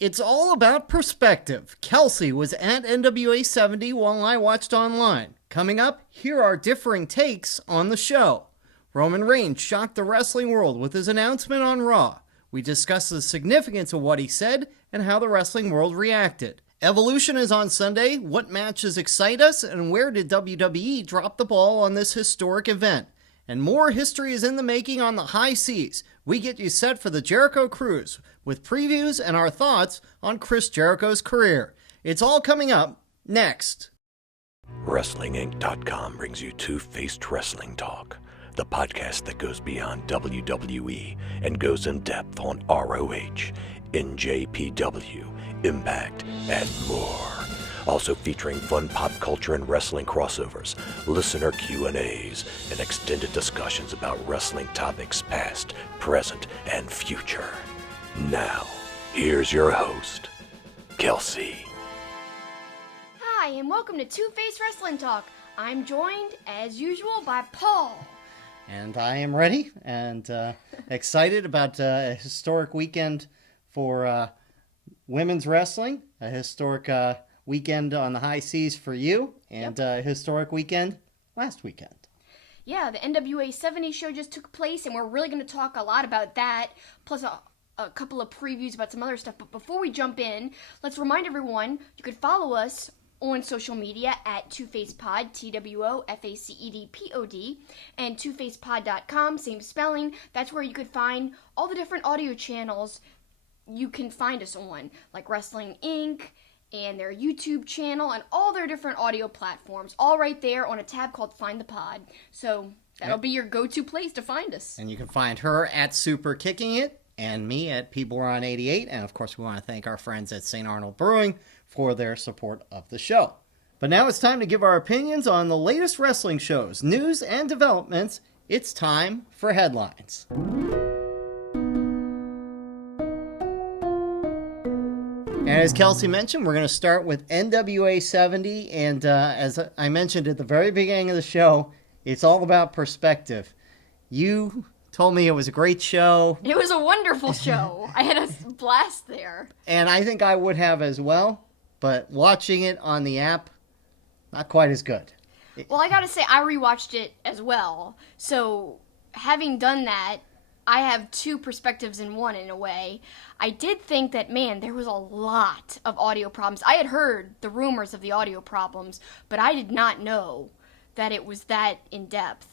It's all about perspective. Kelsi was at NWA 70 while I watched online. Coming up, here are differing takes on the show. Roman Reigns shocked the wrestling world with his announcement on Raw. We discuss the significance of what he said and how the wrestling world reacted. Evolution is on Sunday. What matches excite us, and where did WWE drop the ball on this historic event? And more history is in the making on the high seas. We get you set for the Jericho Cruise with previews and our thoughts on Chris Jericho's career. It's all coming up next. WrestlingInc.com brings you Two-Faced Wrestling Talk, the podcast that goes beyond WWE and goes in depth on ROH, NJPW, Impact, and more. Also featuring fun pop culture and wrestling crossovers, listener Q&As, and extended discussions about wrestling topics past, present, and future. Now, here's your host, Kelsi. Hi, and welcome to Two-Faced Wrestling Talk. I'm joined, as usual, by Paul. And I am ready and excited about a historic weekend for women's wrestling, a historic weekend on the high seas for you, and a historic weekend last weekend. Yeah, the NWA 70 show just took place, and we're really going to talk a lot about that, plus a couple of previews about some other stuff. But before we jump in, let's remind everyone, you could follow us on social media at TwoFacedPod, TWOFACEDPOD, and TwoFacedPod.com, same spelling. That's where you could find all the different audio channels you can find us on, like Wrestling Inc., and their YouTube channel, and all their different audio platforms, all right there on a tab called Find the Pod. So that'll be your go-to place to find us. And you can find her at Super Kicking It, and me at PeopleRon88, and of course we want to thank our friends at St. Arnold Brewing for their support of the show. But now it's time to give our opinions on the latest wrestling shows, news, and developments. It's time for headlines. And as Kelsi mentioned, we're going to start with NWA 70, and as I mentioned at the very beginning of the show, it's all about perspective. You told me it was a great show. It was a wonderful show. I had a blast there. And I think I would have as well, but watching it on the app, not quite as good. Well, I gotta say, I rewatched it as well, so having done that, I have two perspectives in one, in a way. I did think that, man, there was a lot of audio problems. I had heard the rumors of the audio problems, but I did not know that it was that in-depth,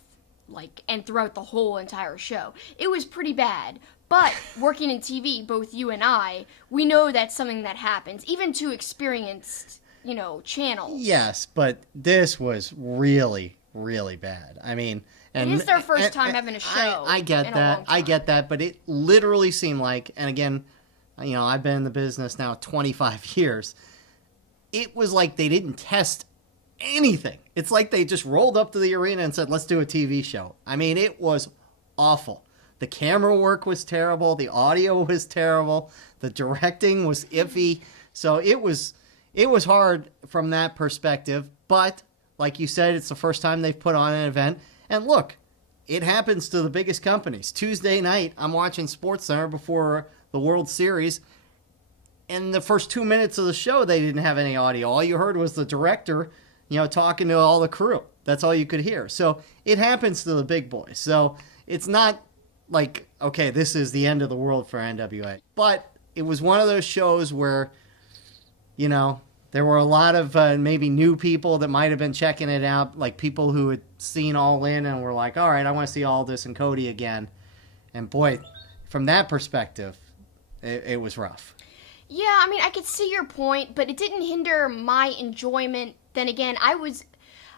and throughout the whole entire show. It was pretty bad, but working in TV, both you and I, we know that's something that happens, even to experienced, channels. Yes, but this was really, really bad. I mean... It is their first time having a show. I get that, but it literally seemed like, and again, I've been in the business now 25 years, it was like they didn't test anything. It's like they just rolled up to the arena and said, let's do a TV show. I mean, it was awful. The camera work was terrible. The audio was terrible. The directing was iffy. So it was hard from that perspective. But like you said, it's the first time they've put on an event. And look, it happens to the biggest companies. Tuesday night, I'm watching SportsCenter before the World Series. In the first 2 minutes of the show, they didn't have any audio. All you heard was the director, talking to all the crew. That's all you could hear. So it happens to the big boys. So it's not like, okay, this is the end of the world for NWA. But it was one of those shows where, there were a lot of maybe new people that might have been checking it out, like people who had seen All In and were like, all right, I want to see Aldis and Cody again. And boy, from that perspective, it was rough. Yeah, I mean, I could see your point, but it didn't hinder my enjoyment. Then again, I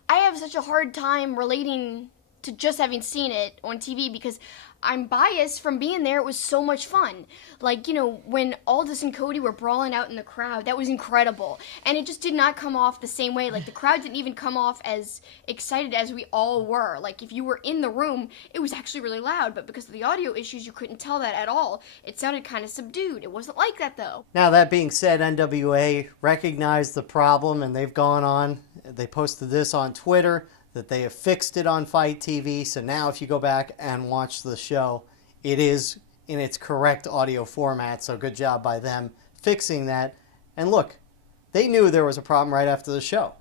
have such a hard time relating to just having seen it on TV because I'm biased from being there. It was so much fun. When Aldis and Cody were brawling out in the crowd, that was incredible. And it just did not come off the same way. The crowd didn't even come off as excited as we all were. If you were in the room, it was actually really loud. But because of the audio issues, you couldn't tell that at all. It sounded kind of subdued. It wasn't like that, though. Now, that being said, NWA recognized the problem, and they've gone on. They posted this on Twitter, that they have fixed it on Fight TV. So now if you go back and watch the show, it is in its correct audio format. So good job by them fixing that. And look, they knew there was a problem right after the show.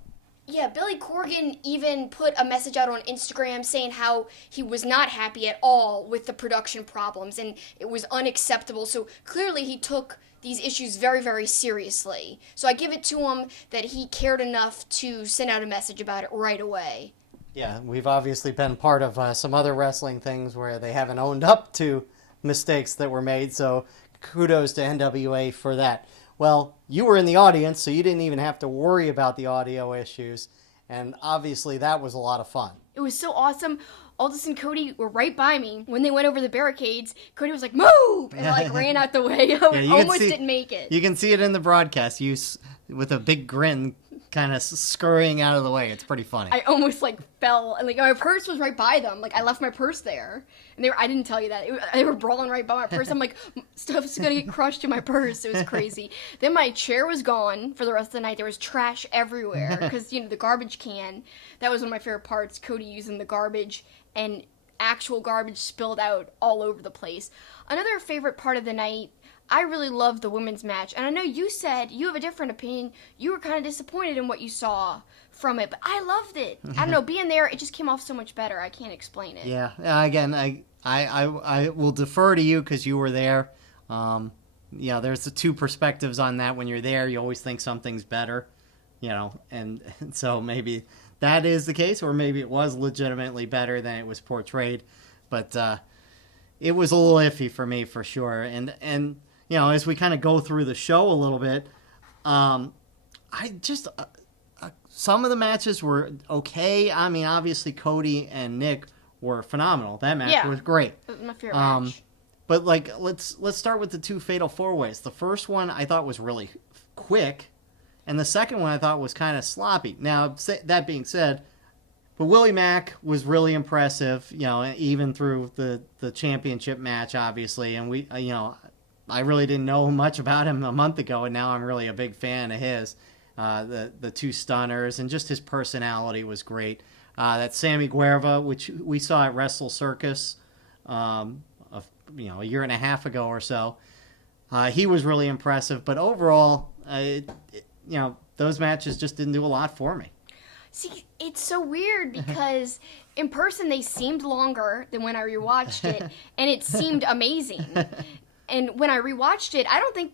Yeah, Billy Corgan even put a message out on Instagram saying how he was not happy at all with the production problems and it was unacceptable. So clearly he took these issues very, very seriously. So I give it to him that he cared enough to send out a message about it right away. Yeah, we've obviously been part of some other wrestling things where they haven't owned up to mistakes that were made, so kudos to NWA for that. Well, you were in the audience, so you didn't even have to worry about the audio issues, and obviously that was a lot of fun. It was so awesome. Aldous and Cody were right by me. When they went over the barricades, Cody was like, "Move!" and I ran out the way. I almost didn't make it. You can see it in the broadcast. You, with a big grin, kind of scurrying out of the way. It's pretty funny. I almost fell, and my purse was right by them. I left my purse there, and I didn't tell you that. They were brawling right by my purse. I'm like, stuff's gonna get crushed in my purse. It was crazy. Then my chair was gone for the rest of the night. There was trash everywhere because the garbage can. That was one of my favorite parts. Cody using the garbage and actual garbage spilled out all over the place. Another favorite part of the night, I really loved the women's match. And I know you said you have a different opinion. You were kind of disappointed in what you saw from it, but I loved it. I don't know, being there, it just came off so much better. I can't explain it. Yeah, again, I will defer to you because you were there. There's the two perspectives on that. When you're there, you always think something's better, and so maybe that is the case, or maybe it was legitimately better than it was portrayed. But it was a little iffy for me, for sure. And as we kind of go through the show a little bit, some of the matches were okay. I mean, obviously Cody and Nick were phenomenal. That match was great. It was my favorite match. But let's start with the two fatal four ways. The first one I thought was really quick, and the second one I thought was kind of sloppy. Now, that being said, but Willie Mack was really impressive, even through the championship match, obviously. And I really didn't know much about him a month ago, and now I'm really a big fan of his. The two stunners, and just his personality was great. That Sammy Guevara, which we saw at Wrestle Circus, a year and a half ago or so, he was really impressive. But overall, those matches just didn't do a lot for me. See, it's so weird because in person they seemed longer than when I rewatched it, and it seemed amazing. And when I rewatched it, I don't think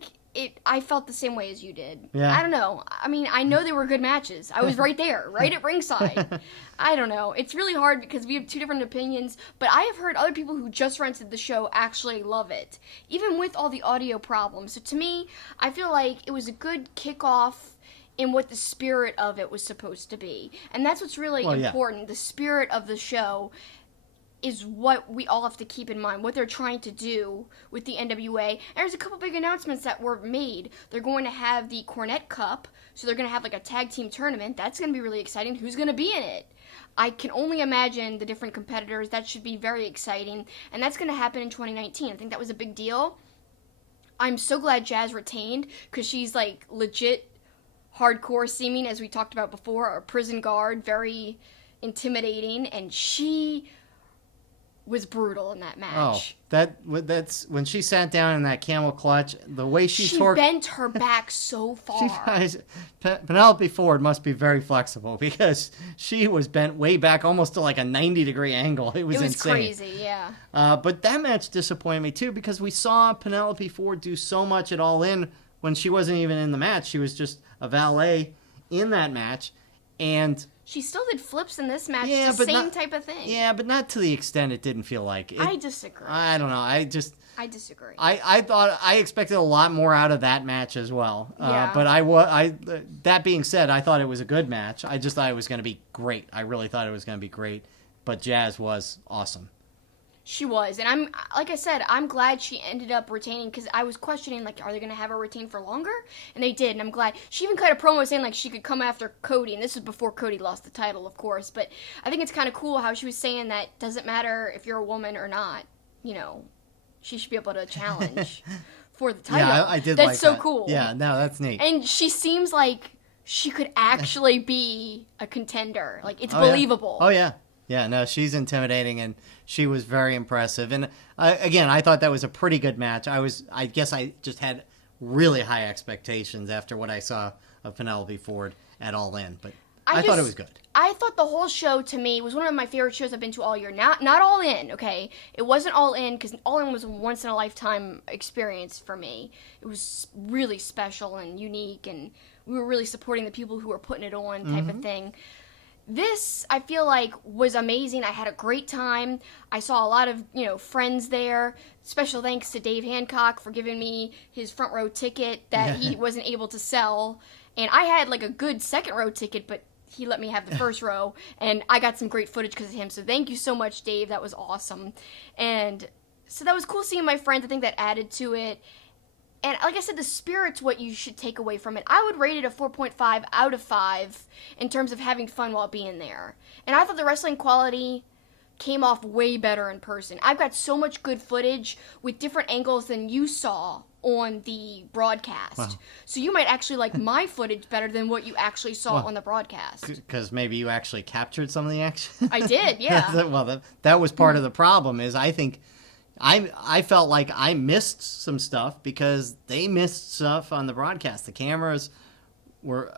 I felt the same way as you did. Yeah. I don't know. I mean, I know they were good matches. I was right there, right at ringside. I don't know. It's really hard because we have two different opinions, but I have heard other people who just rented the show actually love it, even with all the audio problems. So to me, I feel like it was a good kickoff in what the spirit of it was supposed to be. And that's what's really important. Yeah. The spirit of the show is what we all have to keep in mind, what they're trying to do with the NWA. And there's a couple big announcements that were made. They're going to have the Cornette Cup, so they're going to have a tag team tournament. That's going to be really exciting. Who's going to be in it? I can only imagine the different competitors. That should be very exciting. And that's going to happen in 2019. I think that was a big deal. I'm so glad Jazz retained, because she's legit hardcore seeming, as we talked about before, a prison guard, very intimidating, and she was brutal in that match. Oh, that's when she sat down in that camel clutch, the way she bent her back so far. Penelope Ford must be very flexible, because she was bent way back almost to a 90-degree angle. It was insane. Crazy, yeah. But that match disappointed me too, because we saw Penelope Ford do so much at All In when she wasn't even in the match. She was just a valet in that match, and she still did flips in this match, same type of thing. Yeah, but not to the extent it didn't feel like. I disagree. I don't know. I disagree. I expected a lot more out of that match as well. Yeah. But that being said, I thought it was a good match. I just thought it was going to be great. I really thought it was going to be great. But Jazz was awesome. She was, and like I said, I'm glad she ended up retaining, because I was questioning, are they going to have her retain for longer? And they did, and I'm glad. She even cut a promo saying, she could come after Cody, and this was before Cody lost the title, of course, but I think it's kind of cool how she was saying that doesn't matter if you're a woman or not, she should be able to challenge for the title. Yeah, I did That's so that. cool. Yeah, no, that's neat. And she seems like she could actually be a contender. It's believable. Yeah. Oh, yeah. Yeah, no, she's intimidating, and she was very impressive. And again, I thought that was a pretty good match. I guess I just had really high expectations after what I saw of Penelope Ford at All In, but I thought it was good. I thought the whole show, to me, was one of my favorite shows I've been to all year. Not All In, okay? It wasn't All In, because All In was a once-in-a-lifetime experience for me. It was really special and unique, and we were really supporting the people who were putting it on type of thing. This, I feel like, was amazing. I had a great time. I saw a lot of, friends there. Special thanks to Dave Hancock for giving me his front row ticket that he wasn't able to sell. And I had, like, a good second row ticket, but he let me have the first row. And I got some great footage because of him. So thank you so much, Dave. That was awesome. And so that was cool seeing my friends. I think that added to it. And like I said, the spirit's what you should take away from it. I would rate it a 4.5 out of 5 in terms of having fun while being there. And I thought the wrestling quality came off way better in person. I've got so much good footage with different angles than you saw on the broadcast. Wow. So you might actually like my footage better than what you actually saw on the broadcast. Because maybe you actually captured some of the action? I did, yeah. Well, that was part of the problem, is I think I felt like I missed some stuff because they missed stuff on the broadcast. The cameras were,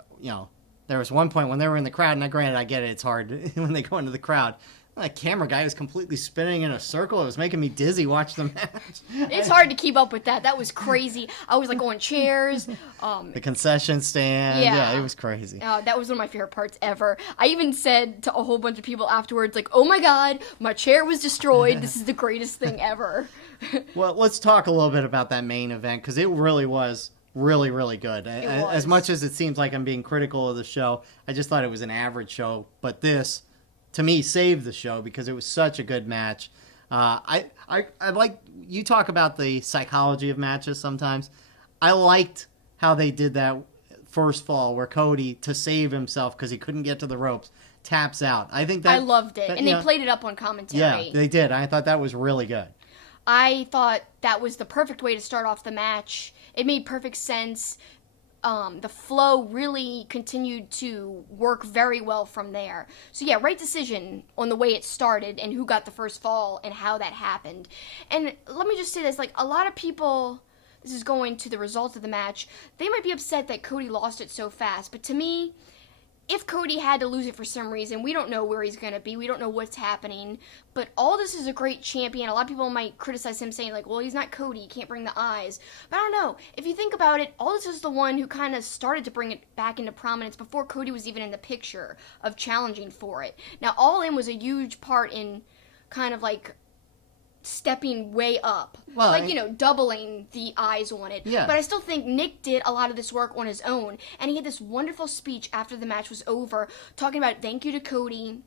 there was one point when they were in the crowd, and granted, I get it, it's hard when they go into the crowd. That camera guy was completely spinning in a circle. It was making me dizzy watching the match. It's hard to keep up with that. That was crazy. I was like on chairs. The concession stand. Yeah, it was crazy. That was one of my favorite parts ever. I even said to a whole bunch of people afterwards, like, oh my God, my chair was destroyed. This is the greatest thing ever. Well, let's talk a little bit about that main event, because it really was really, really good. As much as it seems like I'm being critical of the show, I just thought it was an average show. But this, to me, saved the show because it was such a good match. I like, you talk about the psychology of matches sometimes. I liked how they did that first fall where Cody, to save himself because he couldn't get to the ropes, taps out. I think that I loved it, and they played it up on commentary. Yeah, they did. I thought that was really good. I thought that was the perfect way to start off the match. It made perfect sense. The flow really continued to work very well from there. So yeah, right decision on the way it started and who got the first fall and how that happened. And let me just say this, like, a lot of people, this is going to the results of the match, they might be upset that Cody lost it so fast, but to me, if Cody had to lose it for some reason, we don't know where he's going to be. We don't know what's happening. But Aldis is a great champion. A lot of people might criticize him saying, like, well, he's not Cody. He can't bring the eyes. But I don't know. If you think about it, Aldis is the one who kind of started to bring it back into prominence before Cody was even in the picture of challenging for it. Now, All In was a huge part in kind of like stepping way up, well, like, doubling the eyes on it. Yeah. But I still think Nick did a lot of this work on his own, and he had this wonderful speech after the match was over, talking about thank you to Cody.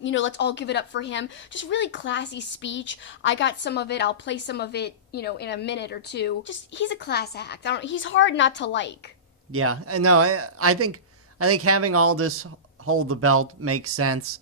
Let's all give it up for him. Just really classy speech. I got some of it. I'll play some of it, in a minute or two. Just, he's a class act. He's hard not to like. Yeah, no, I think having Aldis hold the belt makes sense.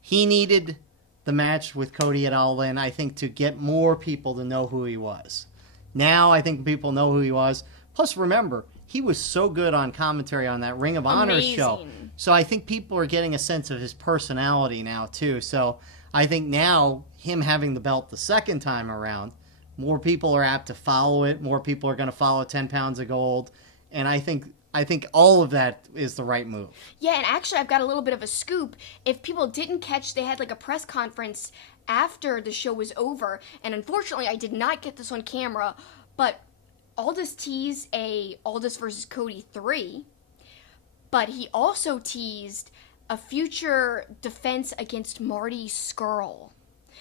He needed the match with Cody at All In, I think, to get more people to know who he was. Now I think people know who he was. Plus, remember, he was so good on commentary on that Ring of Honor show. So I think people are getting a sense of his personality now, too. So I think now, him having the belt the second time around, more people are apt to follow it. More people are going to follow 10 Pounds of Gold. And I think all of that is the right move. Yeah, and actually I've got a little bit of a scoop. If people didn't catch, they had like a press conference after the show was over, and unfortunately I did not get this on camera, but Aldis teased a Aldis versus Cody 3, but he also teased a future defense against Marty Scurll,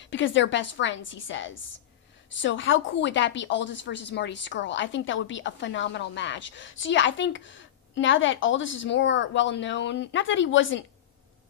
because they're best friends, he says. So how cool would that be, Aldis versus Marty Scurll? I think that would be a phenomenal match. So yeah, I think now that Aldis is more well-known, not that he wasn't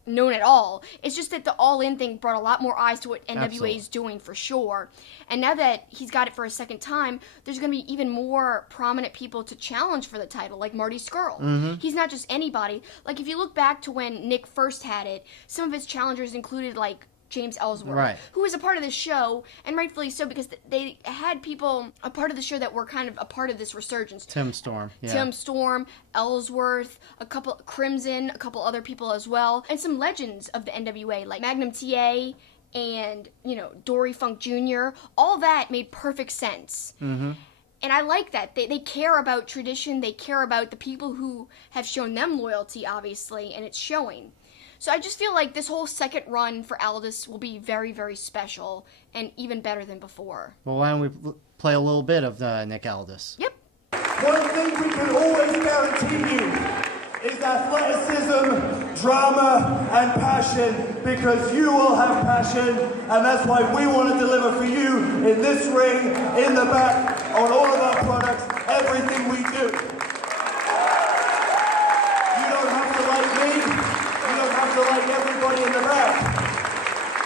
known at all, it's just that the All In thing brought a lot more eyes to what NWA is doing for sure. And now that he's got it for a second time, there's going to be even more prominent people to challenge for the title, like Marty Scurll. Mm-hmm. He's not just anybody. Like, if you look back to when Nick first had it, some of his challengers included, like, James Ellsworth, right, who was a part of the show, and rightfully so, because they had people a part of the show that were kind of a part of this resurgence. Tim Storm, Ellsworth, a couple Crimson, a couple other people as well, and some legends of the NWA like Magnum TA and Dory Funk Jr. All that made perfect sense. Mm-hmm. And I like that. They care about tradition. They care about the people who have shown them loyalty, obviously, and it's showing. So I just feel like this whole second run for Aldis will be very, very special and even better than before. Well, why don't we play a little bit of Nick Aldis? Yep. One thing we can always guarantee you is athleticism, drama, and passion, because you will have passion, and that's why we want to deliver for you in this ring, in the back, on all of our products, everything we do. You don't have to like me, you don't have to like everybody in the back.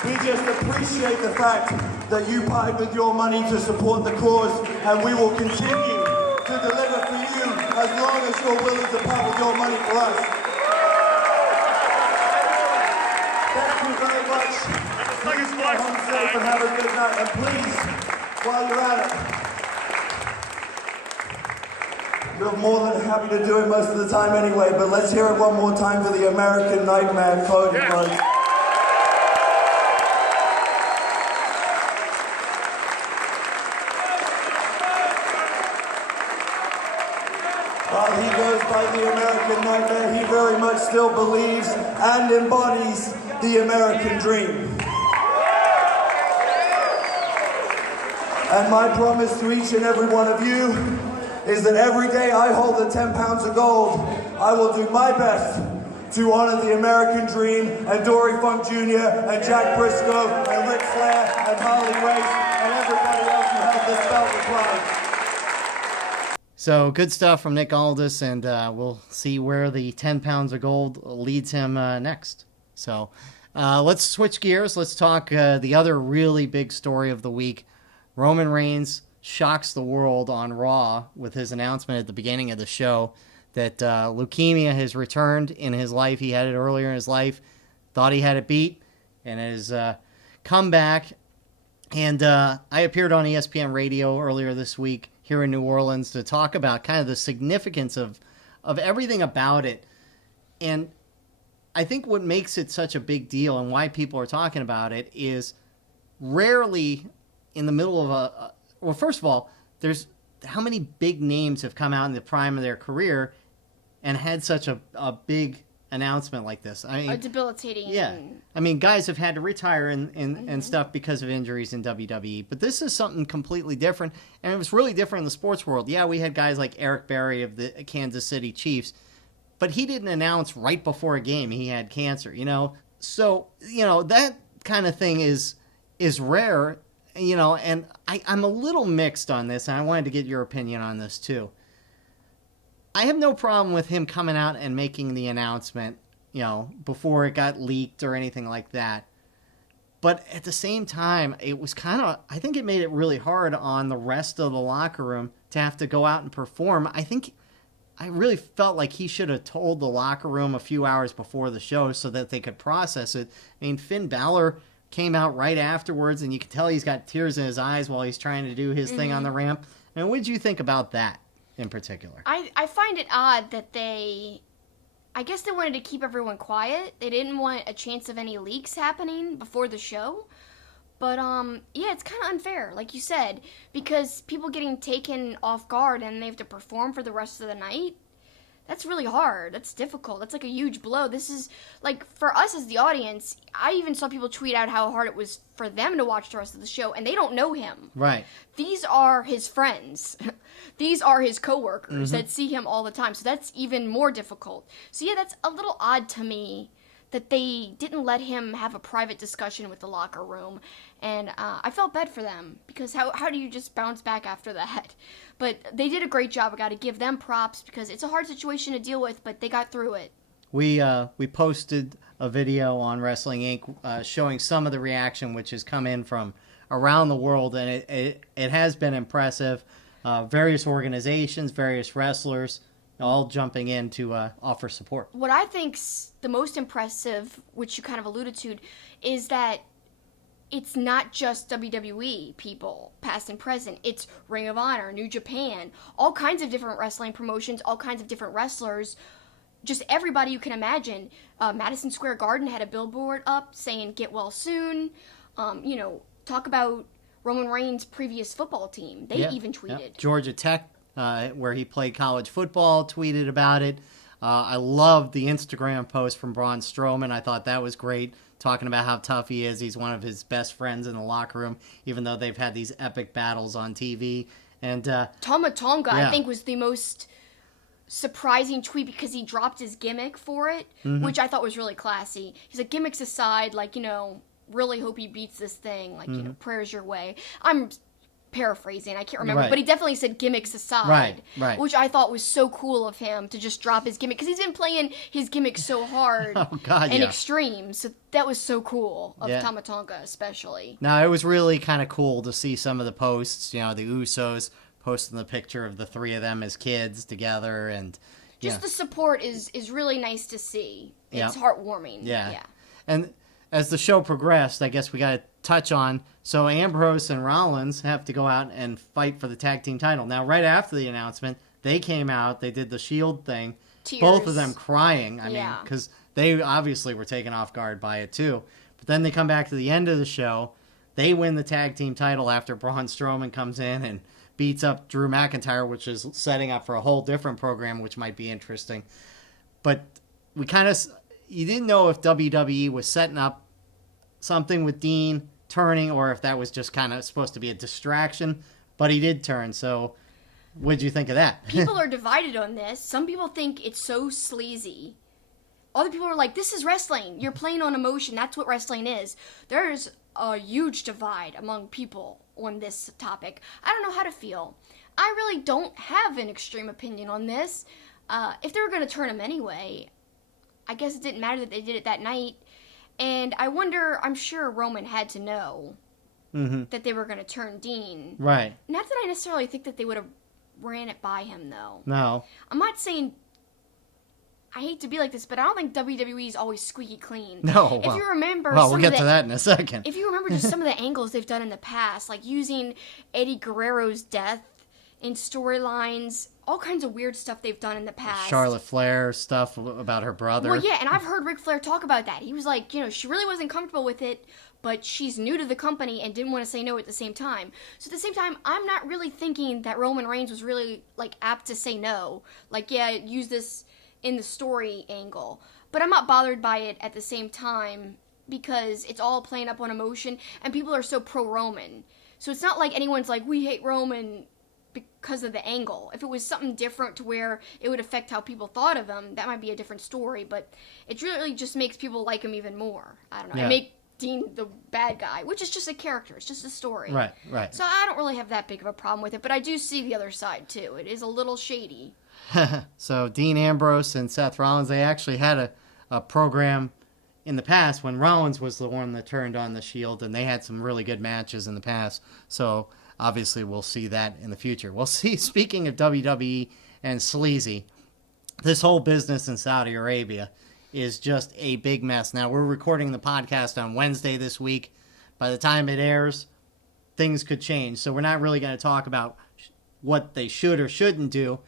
We just appreciate the fact that you parted with your money to support the cause, and we will continue to deliver for you as long as you're willing to part with your money for us. Thank you very much. Stay home safe and have a good night. And please, while you're at it, you're more than happy to do it most of the time anyway, but let's hear it one more time for the American Nightmare, Cody Rhodes. While he goes by the American Nightmare, he very much still believes and embodies the American dream. And my promise to each and every one of you is that every day I hold the 10 pounds of gold, I will do my best to honor the American dream, and Dory Funk Jr. and Jack Briscoe and Ric Flair and Harley Race and everybody else who held this belt with pride. So good stuff from Nick Aldis, and we'll see where the 10 pounds of gold leads him next. So let's switch gears. Let's talk the other really big story of the week. Roman Reigns shocks the world on Raw with his announcement at the beginning of the show that leukemia has returned in his life. He had it earlier in his life, thought he had it beat, and has come back. And I appeared on ESPN Radio earlier this week here in New Orleans to talk about kind of the significance of everything about it. And I think what makes it such a big deal and why people are talking about it is rarely in the middle of well, first of all, there's how many big names have come out in the prime of their career and had such a big announcement like this. I mean, debilitating. Yeah. I mean, guys have had to retire and stuff because of injuries in WWE, but this is something completely different, and it was really different in the sports world. Yeah, we had guys like Eric Berry of the Kansas City Chiefs, but he didn't announce right before a game he had cancer, So, that kind of thing is rare, and I'm a little mixed on this, and I wanted to get your opinion on this too. I have no problem with him coming out and making the announcement, before it got leaked or anything like that. But at the same time, it was I think it made it really hard on the rest of the locker room to have to go out and perform. I really felt like he should have told the locker room a few hours before the show so that they could process it. I mean, Finn Balor came out right afterwards, and you can tell he's got tears in his eyes while he's trying to do his thing on the ramp. And what did you think about that in particular? I find it odd that I guess they wanted to keep everyone quiet. They didn't want a chance of any leaks happening before the show. But, yeah, it's kind of unfair, like you said, because people getting taken off guard and they have to perform for the rest of the night, that's really hard. That's difficult. That's like a huge blow. This is, like, for us as the audience, I even saw people tweet out how hard it was for them to watch the rest of the show, and they don't know him. Right. These are his friends. These are his coworkers that see him all the time, so that's even more difficult. So, yeah, that's a little odd to me that they didn't let him have a private discussion with the locker room. And I felt bad for them, because how do you just bounce back after that? But they did a great job. I got to give them props, because it's a hard situation to deal with, but they got through it. We posted a video on Wrestling Inc. Showing some of the reaction which has come in from around the world, and it has been impressive. Various organizations, various wrestlers, all jumping in to offer support. What I think's the most impressive, which you kind of alluded to, is that it's not just WWE people, past and present. It's Ring of Honor, New Japan, all kinds of different wrestling promotions, all kinds of different wrestlers, just everybody you can imagine. Madison Square Garden had a billboard up saying, "Get well soon." Talk about Roman Reigns' previous football team. They even tweeted. Yeah. Georgia Tech, where he played college football, tweeted about it. I loved the Instagram post from Braun Strowman. I thought that was great, talking about how tough he is. He's one of his best friends in the locker room, even though they've had these epic battles on TV. And Tama Tonga, I think, was the most surprising tweet because he dropped his gimmick for it, which I thought was really classy. He's like, gimmicks aside, like, really hope he beats this thing. Like, prayers your way. I'm paraphrasing, I can't remember, but he definitely said gimmicks aside, which I thought was so cool of him to just drop his gimmick, because he's been playing his gimmick so hard and extreme, so that was so cool of Tama Tonga especially. Now, it was really kind of cool to see some of the posts, the Usos posting the picture of the three of them as kids together, and just the support is really nice to see. It's heartwarming. Yeah. And as the show progressed, I guess we got to touch on, so Ambrose and Rollins have to go out and fight for the tag team title. Now, right after the announcement, they came out, they did the Shield thing, Tears. Both of them crying, I mean, because they obviously were taken off guard by it too. But then they come back to the end of the show, they win the tag team title after Braun Strowman comes in and beats up Drew McIntyre, which is setting up for a whole different program, which might be interesting. But we kind of, you didn't know if WWE was setting up something with Dean turning, or if that was just kind of supposed to be a distraction, but he did turn. So what'd you think of that? People are divided on this. Some people think it's so sleazy. Other people are like, this is wrestling. You're playing on emotion. That's what wrestling is. There's a huge divide among people on this topic. I don't know how to feel. I really don't have an extreme opinion on this. If they were going to turn him anyway, I guess it didn't matter that they did it that night. And I wonder, I'm sure Roman had to know that they were going to turn Dean. Right. Not that I necessarily think that they would have ran it by him, though. No. I'm not saying, I hate to be like this, but I don't think WWE is always squeaky clean. No. If you remember... Well, we'll get to that in a second. If you remember just some of the angles they've done in the past, like using Eddie Guerrero's death in storylines, all kinds of weird stuff they've done in the past. Charlotte Flair stuff about her brother. Well, yeah, and I've heard Ric Flair talk about that. He was like, she really wasn't comfortable with it, but she's new to the company and didn't want to say no at the same time. So at the same time, I'm not really thinking that Roman Reigns was really, apt to say no. Use this in the story angle. But I'm not bothered by it at the same time because it's all playing up on emotion and people are so pro-Roman. So it's not like anyone's like, we hate Roman because of the angle. If it was something different to where it would affect how people thought of him, that might be a different story, but it really just makes people like him even more. I don't know. Yeah. And make Dean the bad guy, which is just a character. It's just a story. Right. So I don't really have that big of a problem with it, but I do see the other side too. It is a little shady. So Dean Ambrose and Seth Rollins, they actually had a program in the past when Rollins was the one that turned on the Shield, and they had some really good matches in the past. So obviously, we'll see that in the future. We'll see, speaking of WWE and sleazy, this whole business in Saudi Arabia is just a big mess. Now, we're recording the podcast on Wednesday this week. By the time it airs, things could change. So we're not really going to talk about what they should or shouldn't do,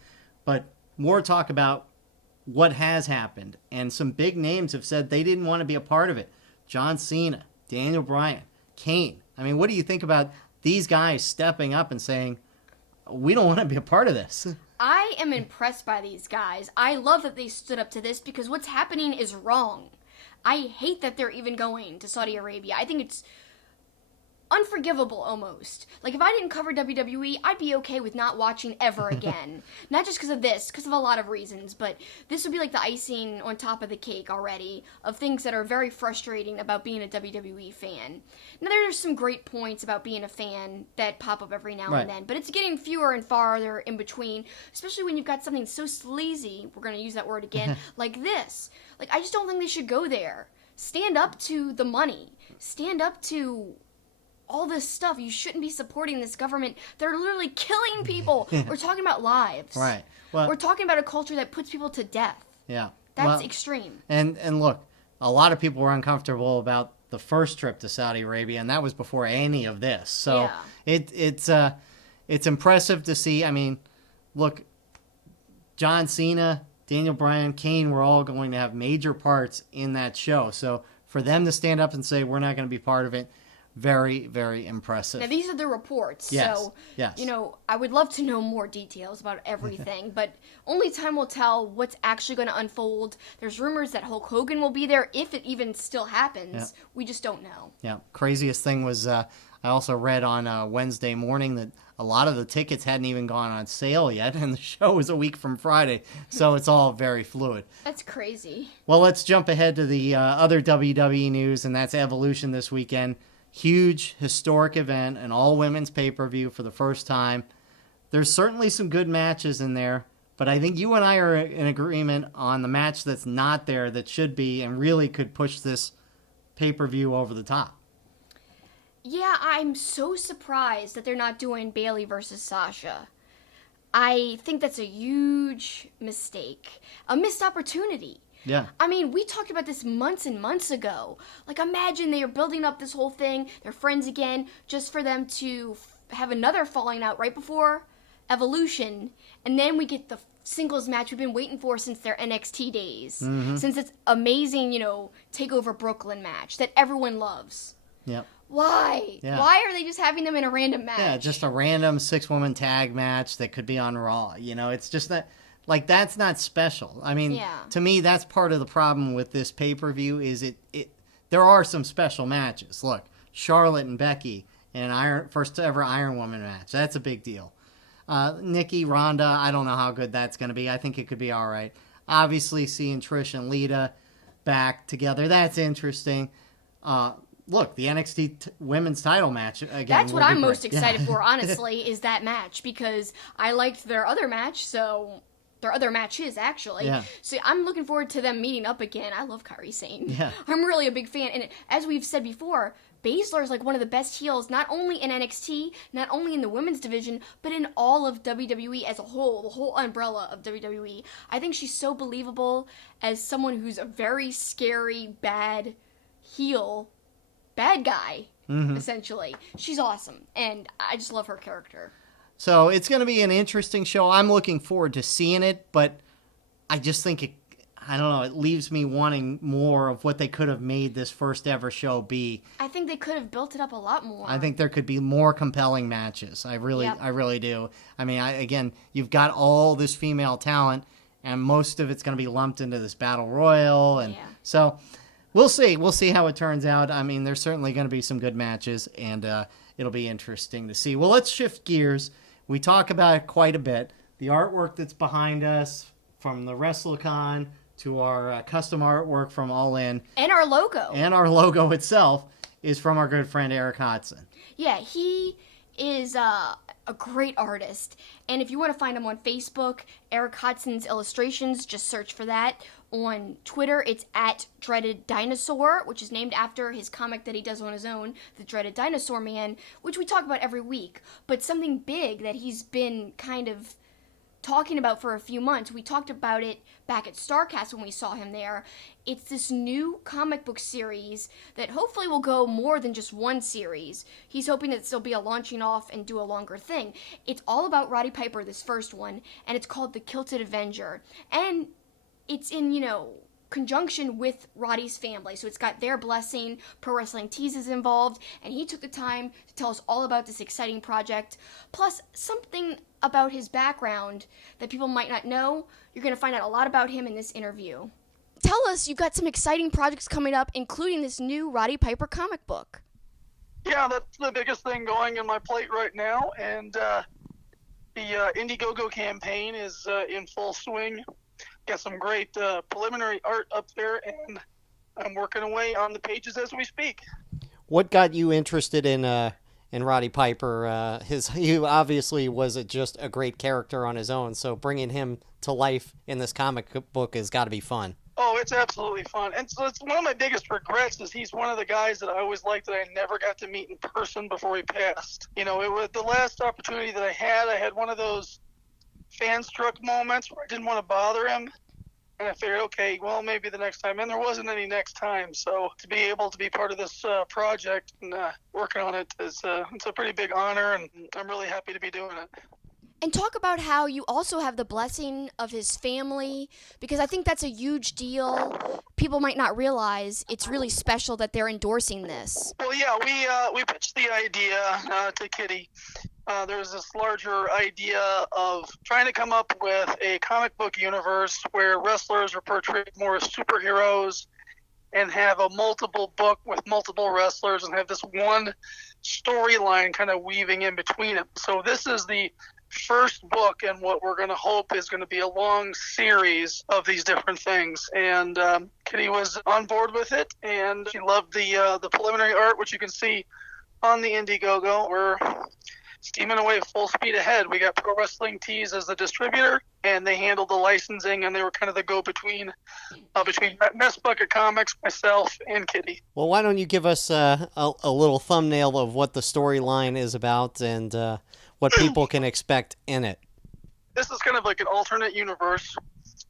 but more talk about what has happened. And some big names have said they didn't want to be a part of it. John Cena, Daniel Bryan, Kane. I mean, what do you think about these guys stepping up and saying, we don't want to be a part of this? I am impressed by these guys. I love that they stood up to this because what's happening is wrong. I hate that they're even going to Saudi Arabia. I think it's unforgivable almost. If I didn't cover WWE, I'd be okay with not watching ever again. Not just because of this, because of a lot of reasons, but this would be like the icing on top of the cake already of things that are very frustrating about being a WWE fan. Now, there's some great points about being a fan that pop up every now and then, but it's getting fewer and farther in between, especially when you've got something so sleazy, we're going to use that word again, like this. I just don't think they should go there. Stand up to the money. Stand up to all this stuff. You shouldn't be supporting this government. They're literally killing people. We're talking about lives. Right. Well, we're talking about a culture that puts people to death. Yeah. That's extreme. And look, a lot of people were uncomfortable about the first trip to Saudi Arabia, and that was before any of this. So it's impressive to see. I mean, look, John Cena, Daniel Bryan, Kane were all going to have major parts in that show. So for them to stand up and say, we're not going to be part of it, very, very impressive. Now, these are the reports, Yes, so, yes. I would love to know more details about everything, but only time will tell what's actually going to unfold. There's rumors that Hulk Hogan will be there, if it even still happens. Yeah. We just don't know. Yeah, craziest thing was I also read on Wednesday morning that a lot of the tickets hadn't even gone on sale yet, and the show was a week from Friday, so it's all very fluid. That's crazy. Well, let's jump ahead to the other WWE news, and that's Evolution this weekend. Huge, historic event, an all-women's pay-per-view for the first time. There's certainly some good matches in there, but I think you and I are in agreement on the match that's not there that should be and really could push this pay-per-view over the top. Yeah, I'm so surprised that they're not doing Bayley versus Sasha. I think that's a huge mistake. A missed opportunity. Yeah. I mean, we talked about this months and months ago. Like, imagine they are building up this whole thing, they're friends again, just for them to have another falling out right before Evolution, and then we get the singles match we've been waiting for since their NXT days. Since it's amazing, TakeOver Brooklyn match that everyone loves. Yep. Why? Yeah. Why are they just having them in a random match? Yeah, just a random 6-woman tag match that could be on Raw. It's just that, like, that's not special. I mean, Yeah. to me, that's part of the problem with this pay-per-view is there are some special matches. Look, Charlotte and Becky in an first ever Iron Woman match. That's a big deal. Nikki, Ronda, I don't know how good that's going to be. I think it could be all right. Obviously, seeing Trish and Lita back together, that's interesting. Look, the NXT women's title match again. That's what I'm most great. excited for, honestly, is that match, because I liked their other match, so their other matches actually. Yeah. So I'm looking forward to them meeting up again. I love Kairi Sane. Yeah. I'm really a big fan, and as we've said before, Baszler is like one of the best heels, not only in NXT, not only in the women's division, but in all of WWE as a whole, the whole umbrella of WWE. I think she's so believable as someone who's a very scary, bad heel, bad guy, essentially. She's awesome, and I just love her character. So it's going to be an interesting show. I'm looking forward to seeing it, but I just think it leaves me wanting more of what they could have made this first ever show be. I think they could have built it up a lot more. I think there could be more compelling matches. I really do. I mean, again, you've got all this female talent, and most of it's going to be lumped into this battle royal, and so we'll see. We'll see how it turns out. I mean, there's certainly going to be some good matches, and it'll be interesting to see. Well, let's shift gears. We talk about it quite a bit. The artwork that's behind us, from the WrestleCon to our custom artwork from All In. And our logo. And our logo itself is from our good friend Eric Hodson. Yeah, he is a great artist. And if you want to find him on Facebook, Eric Hodson's Illustrations, just search for that. On Twitter, it's at Dreaded Dinosaur, which is named after his comic that he does on his own, The Dreaded Dinosaur Man, which we talk about every week. But something big that he's been kind of talking about for a few months, we talked about it back at StarCast when we saw him there. It's this new comic book series that hopefully will go more than just one series. He's hoping that there'll be a launching off and do a longer thing. It's all about Roddy Piper, this first one, and it's called The Kilted Avenger. And it's in, conjunction with Roddy's family. So it's got their blessing. Pro Wrestling Tees is involved, and he took the time to tell us all about this exciting project. Plus, something about his background that people might not know. You're going to find out a lot about him in this interview. Tell us, you've got some exciting projects coming up, including this new Roddy Piper comic book. Yeah, that's the biggest thing going in my plate right now, and the Indiegogo campaign is in full swing. Got some great preliminary art up there, and I'm working away on the pages as we speak. What got you interested in Roddy Piper? He obviously was just a great character on his own, so bringing him to life in this comic book has got to be fun. Oh, it's absolutely fun. And so it's one of my biggest regrets is he's one of the guys that I always liked that I never got to meet in person before he passed. It was the last opportunity that I had one of those fan-struck moments where I didn't want to bother him. And I figured, okay, well, maybe the next time. And there wasn't any next time. So to be able to be part of this project and working on it is it's a pretty big honor, and I'm really happy to be doing it. And talk about how you also have the blessing of his family, because I think that's a huge deal. People might not realize it's really special that they're endorsing this. Well, yeah, we pitched the idea to Kitty. There's this larger idea of trying to come up with a comic book universe where wrestlers are portrayed more as superheroes and have a multiple book with multiple wrestlers and have this one storyline kind of weaving in between them. So this is the first book, and what we're going to hope is going to be a long series of these different things. And Kitty was on board with it, and she loved the preliminary art, which you can see on the Indiegogo. We're steaming away full speed ahead. We got Pro Wrestling Tees as the distributor, and they handled the licensing, and they were kind of the go-between between Mess Bucket Comics, myself, and Kitty. Well, why don't you give us a little thumbnail of what the storyline is about and what people can expect in it? This is kind of like an alternate universe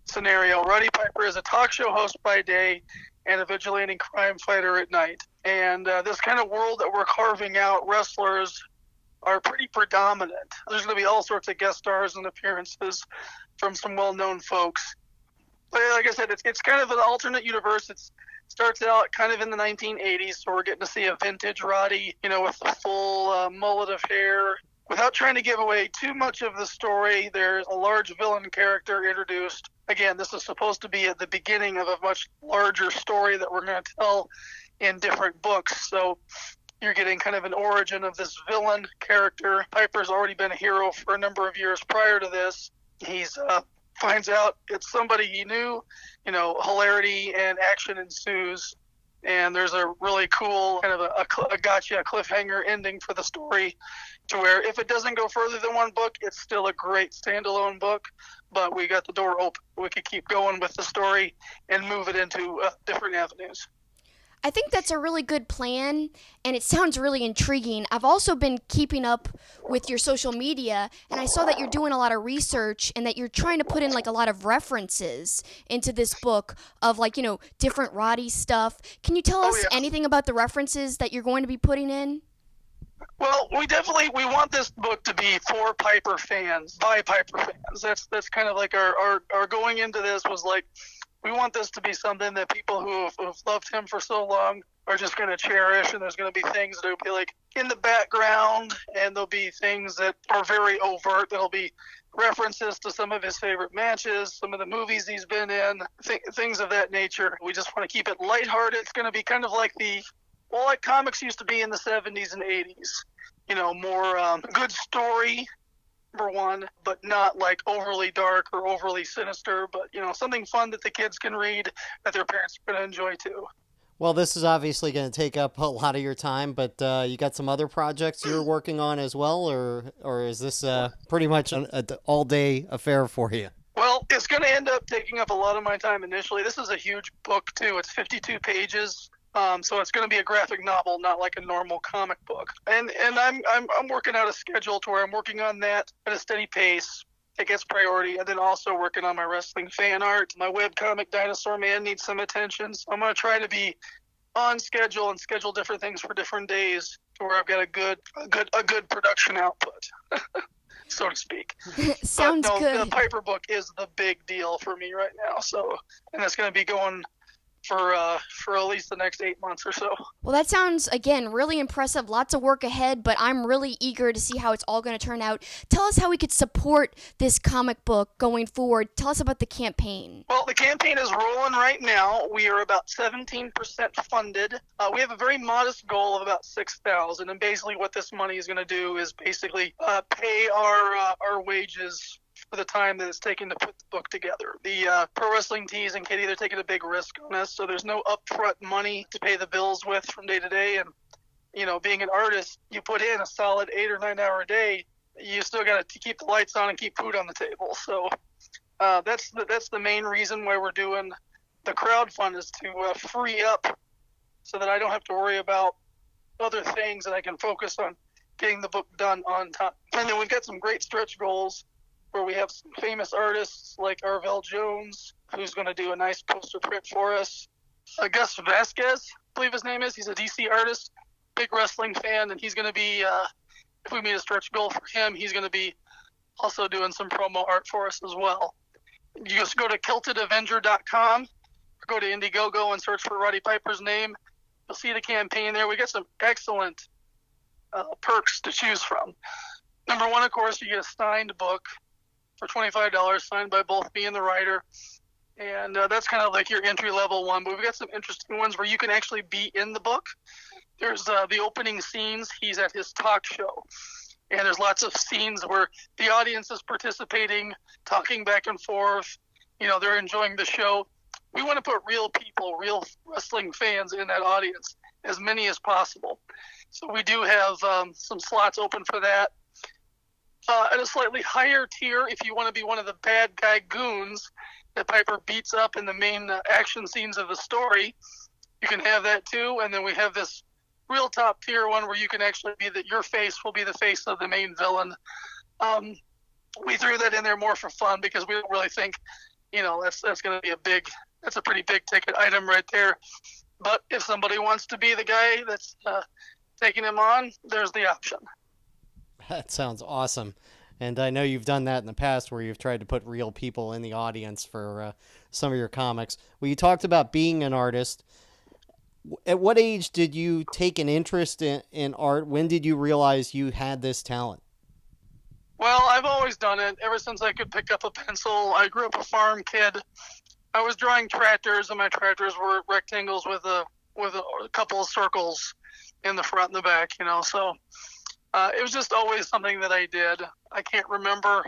scenario. Roddy Piper is a talk show host by day and a vigilante crime fighter at night. And this kind of world that we're carving out, wrestlers are pretty predominant. There's going to be all sorts of guest stars and appearances from some well-known folks. But like I said, it's kind of an alternate universe. It starts out kind of in the 1980s, so we're getting to see a vintage Roddy, with the full mullet of hair. Without trying to give away too much of the story, there's a large villain character introduced. Again, this is supposed to be at the beginning of a much larger story that we're going to tell in different books. So you're getting kind of an origin of this villain character. Piper's already been a hero for a number of years prior to this. He's finds out it's somebody he knew, hilarity and action ensues. And there's a really cool kind of a gotcha cliffhanger ending for the story, to where if it doesn't go further than one book, it's still a great standalone book, but we got the door open. We could keep going with the story and move it into different avenues. I think that's a really good plan, and it sounds really intriguing. I've also been keeping up with your social media, and I saw that you're doing a lot of research and that you're trying to put in like a lot of references into this book of different Roddy stuff. Can you tell us anything about the references that you're going to be putting in? Well, we want this book to be for Piper fans, by Piper fans. That's kind of like our going into this was like, we want this to be something that people who have loved him for so long are just going to cherish, and there's going to be things that will be like in the background, and there'll be things that are very overt. There'll be references to some of his favorite matches, some of the movies he's been in, things of that nature. We just want to keep it lighthearted. It's going to be kind of like like comics used to be in the 70s and 80s. More good story, number one, but not like overly dark or overly sinister, but something fun that the kids can read that their parents are going to enjoy too. Well, this is obviously going to take up a lot of your time, but you got some other projects you're working on as well, or is this pretty much an all-day affair for you? Well, it's going to end up taking up a lot of my time initially. This is a huge book too. It's 52 pages. So it's going to be a graphic novel, not like a normal comic book. And I'm working out a schedule to where I'm working on that at a steady pace. It gets priority, and then also working on my wrestling fan art. My webcomic Dinosaur Man needs some attention, so I'm going to try to be on schedule and schedule different things for different days, to where I've got a good production output, so to speak. Sounds good. The Piper book is the big deal for me right now. So, and it's going to be going for at least the next 8 months or so. Well, that sounds, again, really impressive. Lots of work ahead, but I'm really eager to see how it's all going to turn out. Tell us how we could support this comic book going forward. Tell us about the campaign. Well, the campaign is rolling right now. We are about 17% funded. We have a very modest goal of about $6,000, and basically what this money is going to do is basically pay our wages for the time that it's taken to put the book together. The Pro Wrestling Tees and Kitty, they're taking a big risk on us, so there's no upfront money to pay the bills with from day to day. And, being an artist, you put in a solid 8 or 9 hour day, you still got to keep the lights on and keep food on the table. So that's the main reason why we're doing the crowdfund, is to free up so that I don't have to worry about other things, and I can focus on getting the book done on time. And then we've got some great stretch goals where we have some famous artists like Arvell Jones, who's going to do a nice poster print for us. Gus Vasquez, I believe his name is. He's a DC artist, big wrestling fan, and he's going to be, if we meet a stretch goal for him, he's going to be also doing some promo art for us as well. You just go to kiltedavenger.com or go to Indiegogo and search for Roddy Piper's name. You'll see the campaign there. We got some excellent perks to choose from. Number one, of course, you get a signed book for $25, signed by both me and the writer. And that's kind of like your entry-level one. But we've got some interesting ones where you can actually be in the book. There's the opening scenes. He's at his talk show. And there's lots of scenes where the audience is participating, talking back and forth. You know, they're enjoying the show. We want to put real people, real wrestling fans in that audience, as many as possible. So we do have some slots open for that. At a slightly higher tier, if you want to be one of the bad guy goons that Piper beats up in the main action scenes of the story, you can have that too. And then we have this real top tier one where you can actually be that your face will be the face of the main villain. We threw that in there more for fun because we don't really think, you know, that's going to be that's a pretty big ticket item right there. But if somebody wants to be the guy that's taking him on, there's the option. That sounds awesome. And I know you've done that in the past where you've tried to put real people in the audience for some of your comics. Well, you talked about being an artist. At what age did you take an interest in art? When did you realize you had this talent? Well, I've always done it ever since I could pick up a pencil. I grew up a farm kid. I was drawing tractors, and my tractors were rectangles with a couple of circles in the front and the back, you know. So it was just always something that I did. I can't remember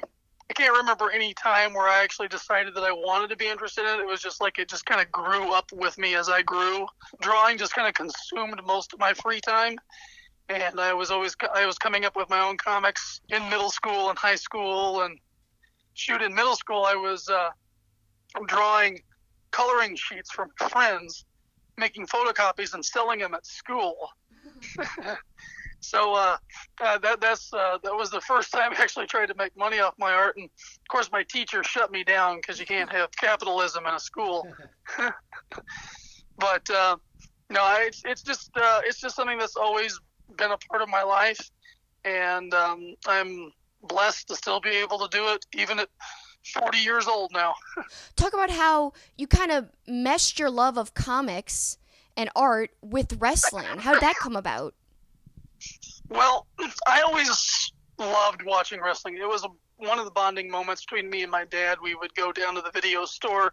any time where I actually decided that I wanted to be interested in it. It was just like it just kind of grew up with me as I grew. Drawing just kind of consumed most of my free time, and I was coming up with my own comics in middle school and high school. And shoot, in middle school I was drawing coloring sheets from friends, making photocopies and selling them at school. So that was the first time I actually tried to make money off my art, and of course my teacher shut me down because you can't have capitalism in a school. But no, it's just something that's always been a part of my life, and I'm blessed to still be able to do it even at 40 years old now. Talk about how you kind of meshed your love of comics and art with wrestling. How did that come about? Well, I always loved watching wrestling. It was one of the bonding moments between me and my dad. We would go down to the video store,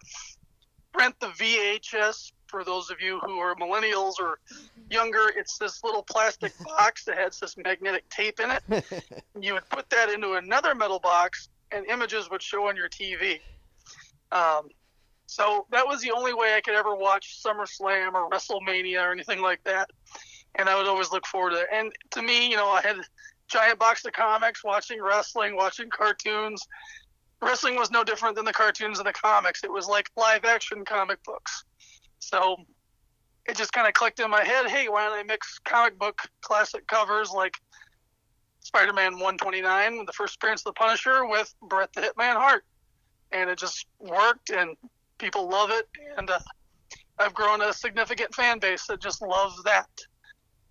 rent the VHS. For those of you who are millennials or younger, it's this little plastic box that has this magnetic tape in it. You would put that into another metal box, and images would show on your TV. So that was the only way I could ever watch SummerSlam or WrestleMania or anything like that. And I would always look forward to it. And to me, you know, I had a giant box of comics, watching wrestling, watching cartoons. Wrestling was no different than the cartoons and the comics. It was like live-action comic books. So it just kind of clicked in my head, hey, why don't I mix comic book classic covers like Spider-Man 129, the first appearance of the Punisher, with Bret the Hitman Hart? And it just worked, and people love it. And I've grown a significant fan base that just loves that.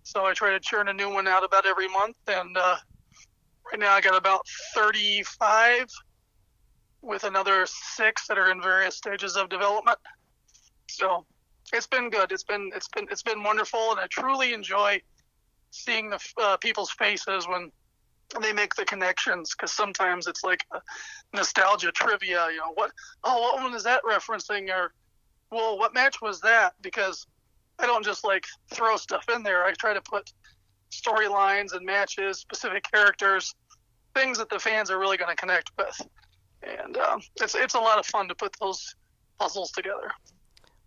So I try to churn a new one out about every month, and right now I got about 35 with another 6 that are in various stages of development. So it's been good. It's been wonderful, and I truly enjoy seeing the people's faces when they make the connections, because sometimes it's like a nostalgia trivia. You know, what one is that referencing, or well, what match was that? Because I don't just like throw stuff in there. I try to put storylines and matches, specific characters, things that the fans are really going to connect with. And it's a lot of fun to put those puzzles together.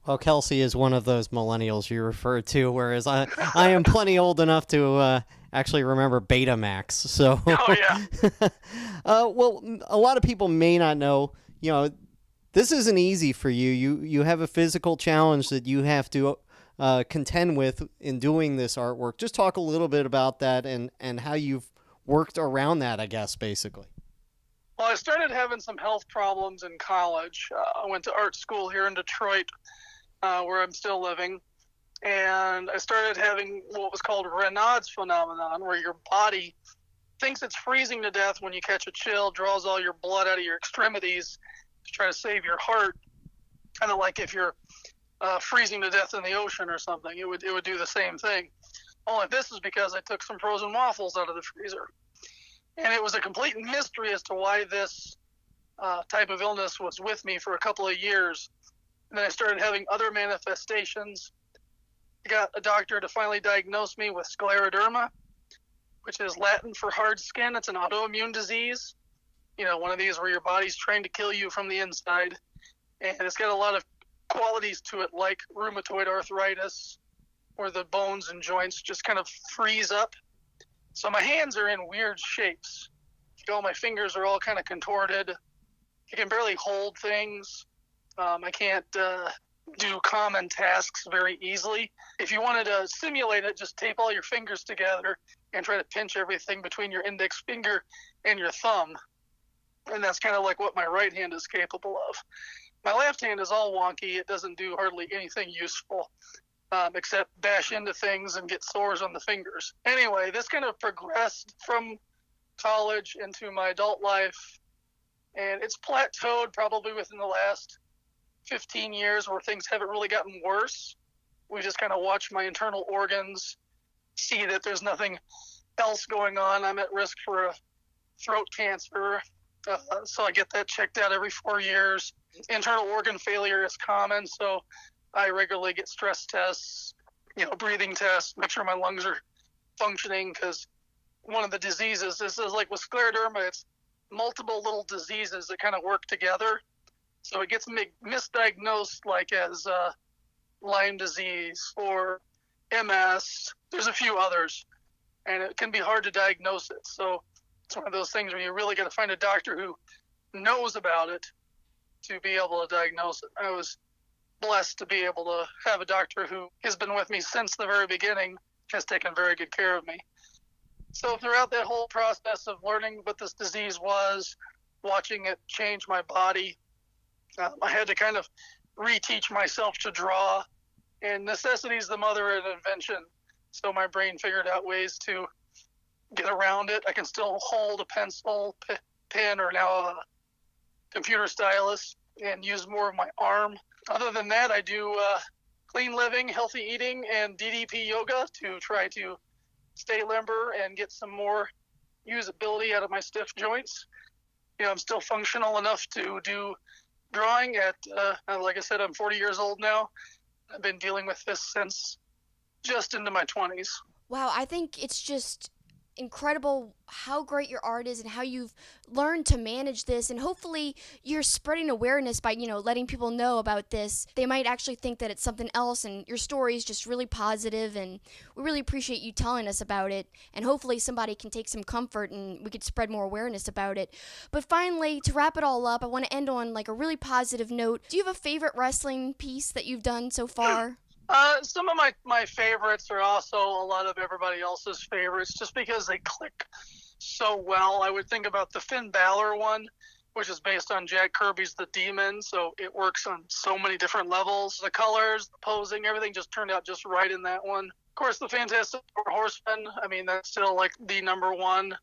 Well, Kelsi is one of those millennials you referred to, whereas I am plenty old enough to actually remember Betamax. So, oh yeah. Well, a lot of people may not know, you know, this isn't easy for you. You have a physical challenge that you have to contend with in doing this artwork. Just talk a little bit about that and how you've worked around that, I guess, basically. Well, I started having some health problems in college. I went to art school here in Detroit, where I'm still living, and I started having what was called Raynaud's phenomenon, where your body thinks it's freezing to death when you catch a chill, draws all your blood out of your extremities to try to save your heart. Kind of like if you're freezing to death in the ocean or something, it would do the same thing. Only this is because I took some frozen waffles out of the freezer. And it was a complete mystery as to why this type of illness was with me for a couple of years. And then I started having other manifestations. I got a doctor to finally diagnose me with scleroderma, which is Latin for hard skin. It's an autoimmune disease. One of these where your body's trying to kill you from the inside. And it's got a lot of qualities to it, like rheumatoid arthritis, where the bones and joints just kind of freeze up. So my hands are in weird shapes. All my fingers are all kind of contorted. I can barely hold things. I can't do common tasks very easily. If you wanted to simulate it, just tape all your fingers together and try to pinch everything between your index finger and your thumb. And that's kind of like what my right hand is capable of. My left hand is all wonky. It doesn't do hardly anything useful except bash into things and get sores on the fingers. Anyway, this kind of progressed from college into my adult life, and it's plateaued probably within the last 15 years where things haven't really gotten worse. We just kind of watch my internal organs, see that there's nothing else going on. I'm at risk for a throat cancer, so I get that checked out every 4 years. Internal organ failure is common, so I regularly get stress tests, breathing tests, make sure my lungs are functioning, because one of the diseases, this is like with scleroderma, it's multiple little diseases that kind of work together. So it gets misdiagnosed like as Lyme disease or MS. There's a few others, and it can be hard to diagnose it. So it's one of those things where you really got to find a doctor who knows about it to be able to diagnose it. I was blessed to be able to have a doctor who has been with me since the very beginning, has taken very good care of me. So throughout that whole process of learning what this disease was, watching it change my body, I had to kind of reteach myself to draw, and necessity is the mother of invention. So my brain figured out ways to get around it. I can still hold a pencil, pen, or now a computer stylus and use more of my arm. Other than that, I do clean living, healthy eating, and DDP yoga to try to stay limber and get some more usability out of my stiff joints. I'm still functional enough to do drawing at, like I said, I'm 40 years old now. I've been dealing with this since just into my 20s. Wow, I think it's just incredible how great your art is and how you've learned to manage this, and hopefully you're spreading awareness by letting people know about this. They might actually think that it's something else, and your story is just really positive, and we really appreciate you telling us about it, and hopefully somebody can take some comfort and we could spread more awareness about it. But finally, to wrap it all up, I want to end on like a really positive note. Do you have a favorite wrestling piece that you've done so far? Some of my favorites are also a lot of everybody else's favorites, just because they click so well. I would think about the Finn Balor one, which is based on Jack Kirby's The Demon, so it works on so many different levels. The colors, the posing, everything just turned out just right in that one. Of course, the Fantastic Four Horsemen, I mean, that's still like the number one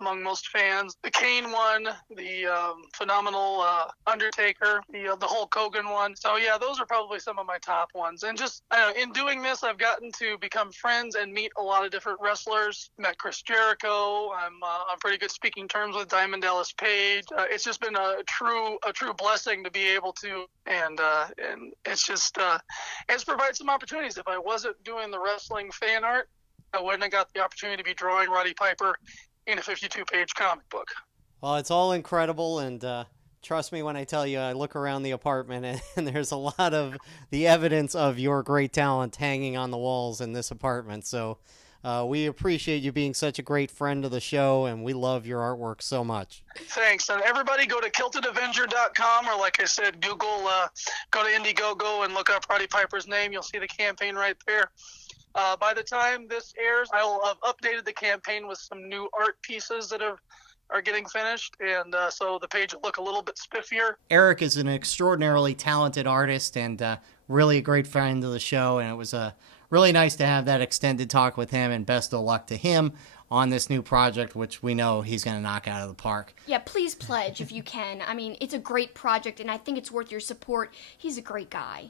among most fans. The Kane one, the phenomenal Undertaker, the Hulk Hogan one. So yeah, those are probably some of my top ones. And just in doing this, I've gotten to become friends and meet a lot of different wrestlers. Met Chris Jericho. I'm on pretty good speaking terms with Diamond Dallas Page. It's just been a true blessing to be able to, and it's just it's provided some opportunities. If I wasn't doing the wrestling fan art, I wouldn't have got the opportunity to be drawing Roddy Piper in a 52-page comic book. Well, it's all incredible, and trust me when I tell you, I look around the apartment, and there's a lot of the evidence of your great talent hanging on the walls in this apartment. So we appreciate you being such a great friend of the show, and we love your artwork so much. Thanks. And everybody go to kiltedavenger.com, or like I said, Google, go to Indiegogo and look up Roddy Piper's name. You'll see the campaign right there. By the time this airs, I will have updated the campaign with some new art pieces that are getting finished, and so the page will look a little bit spiffier. Eric is an extraordinarily talented artist and really a great friend of the show, and it was really nice to have that extended talk with him, and best of luck to him on this new project, which we know he's going to knock out of the park. Yeah, please pledge if you can. I mean, it's a great project, and I think it's worth your support. He's a great guy.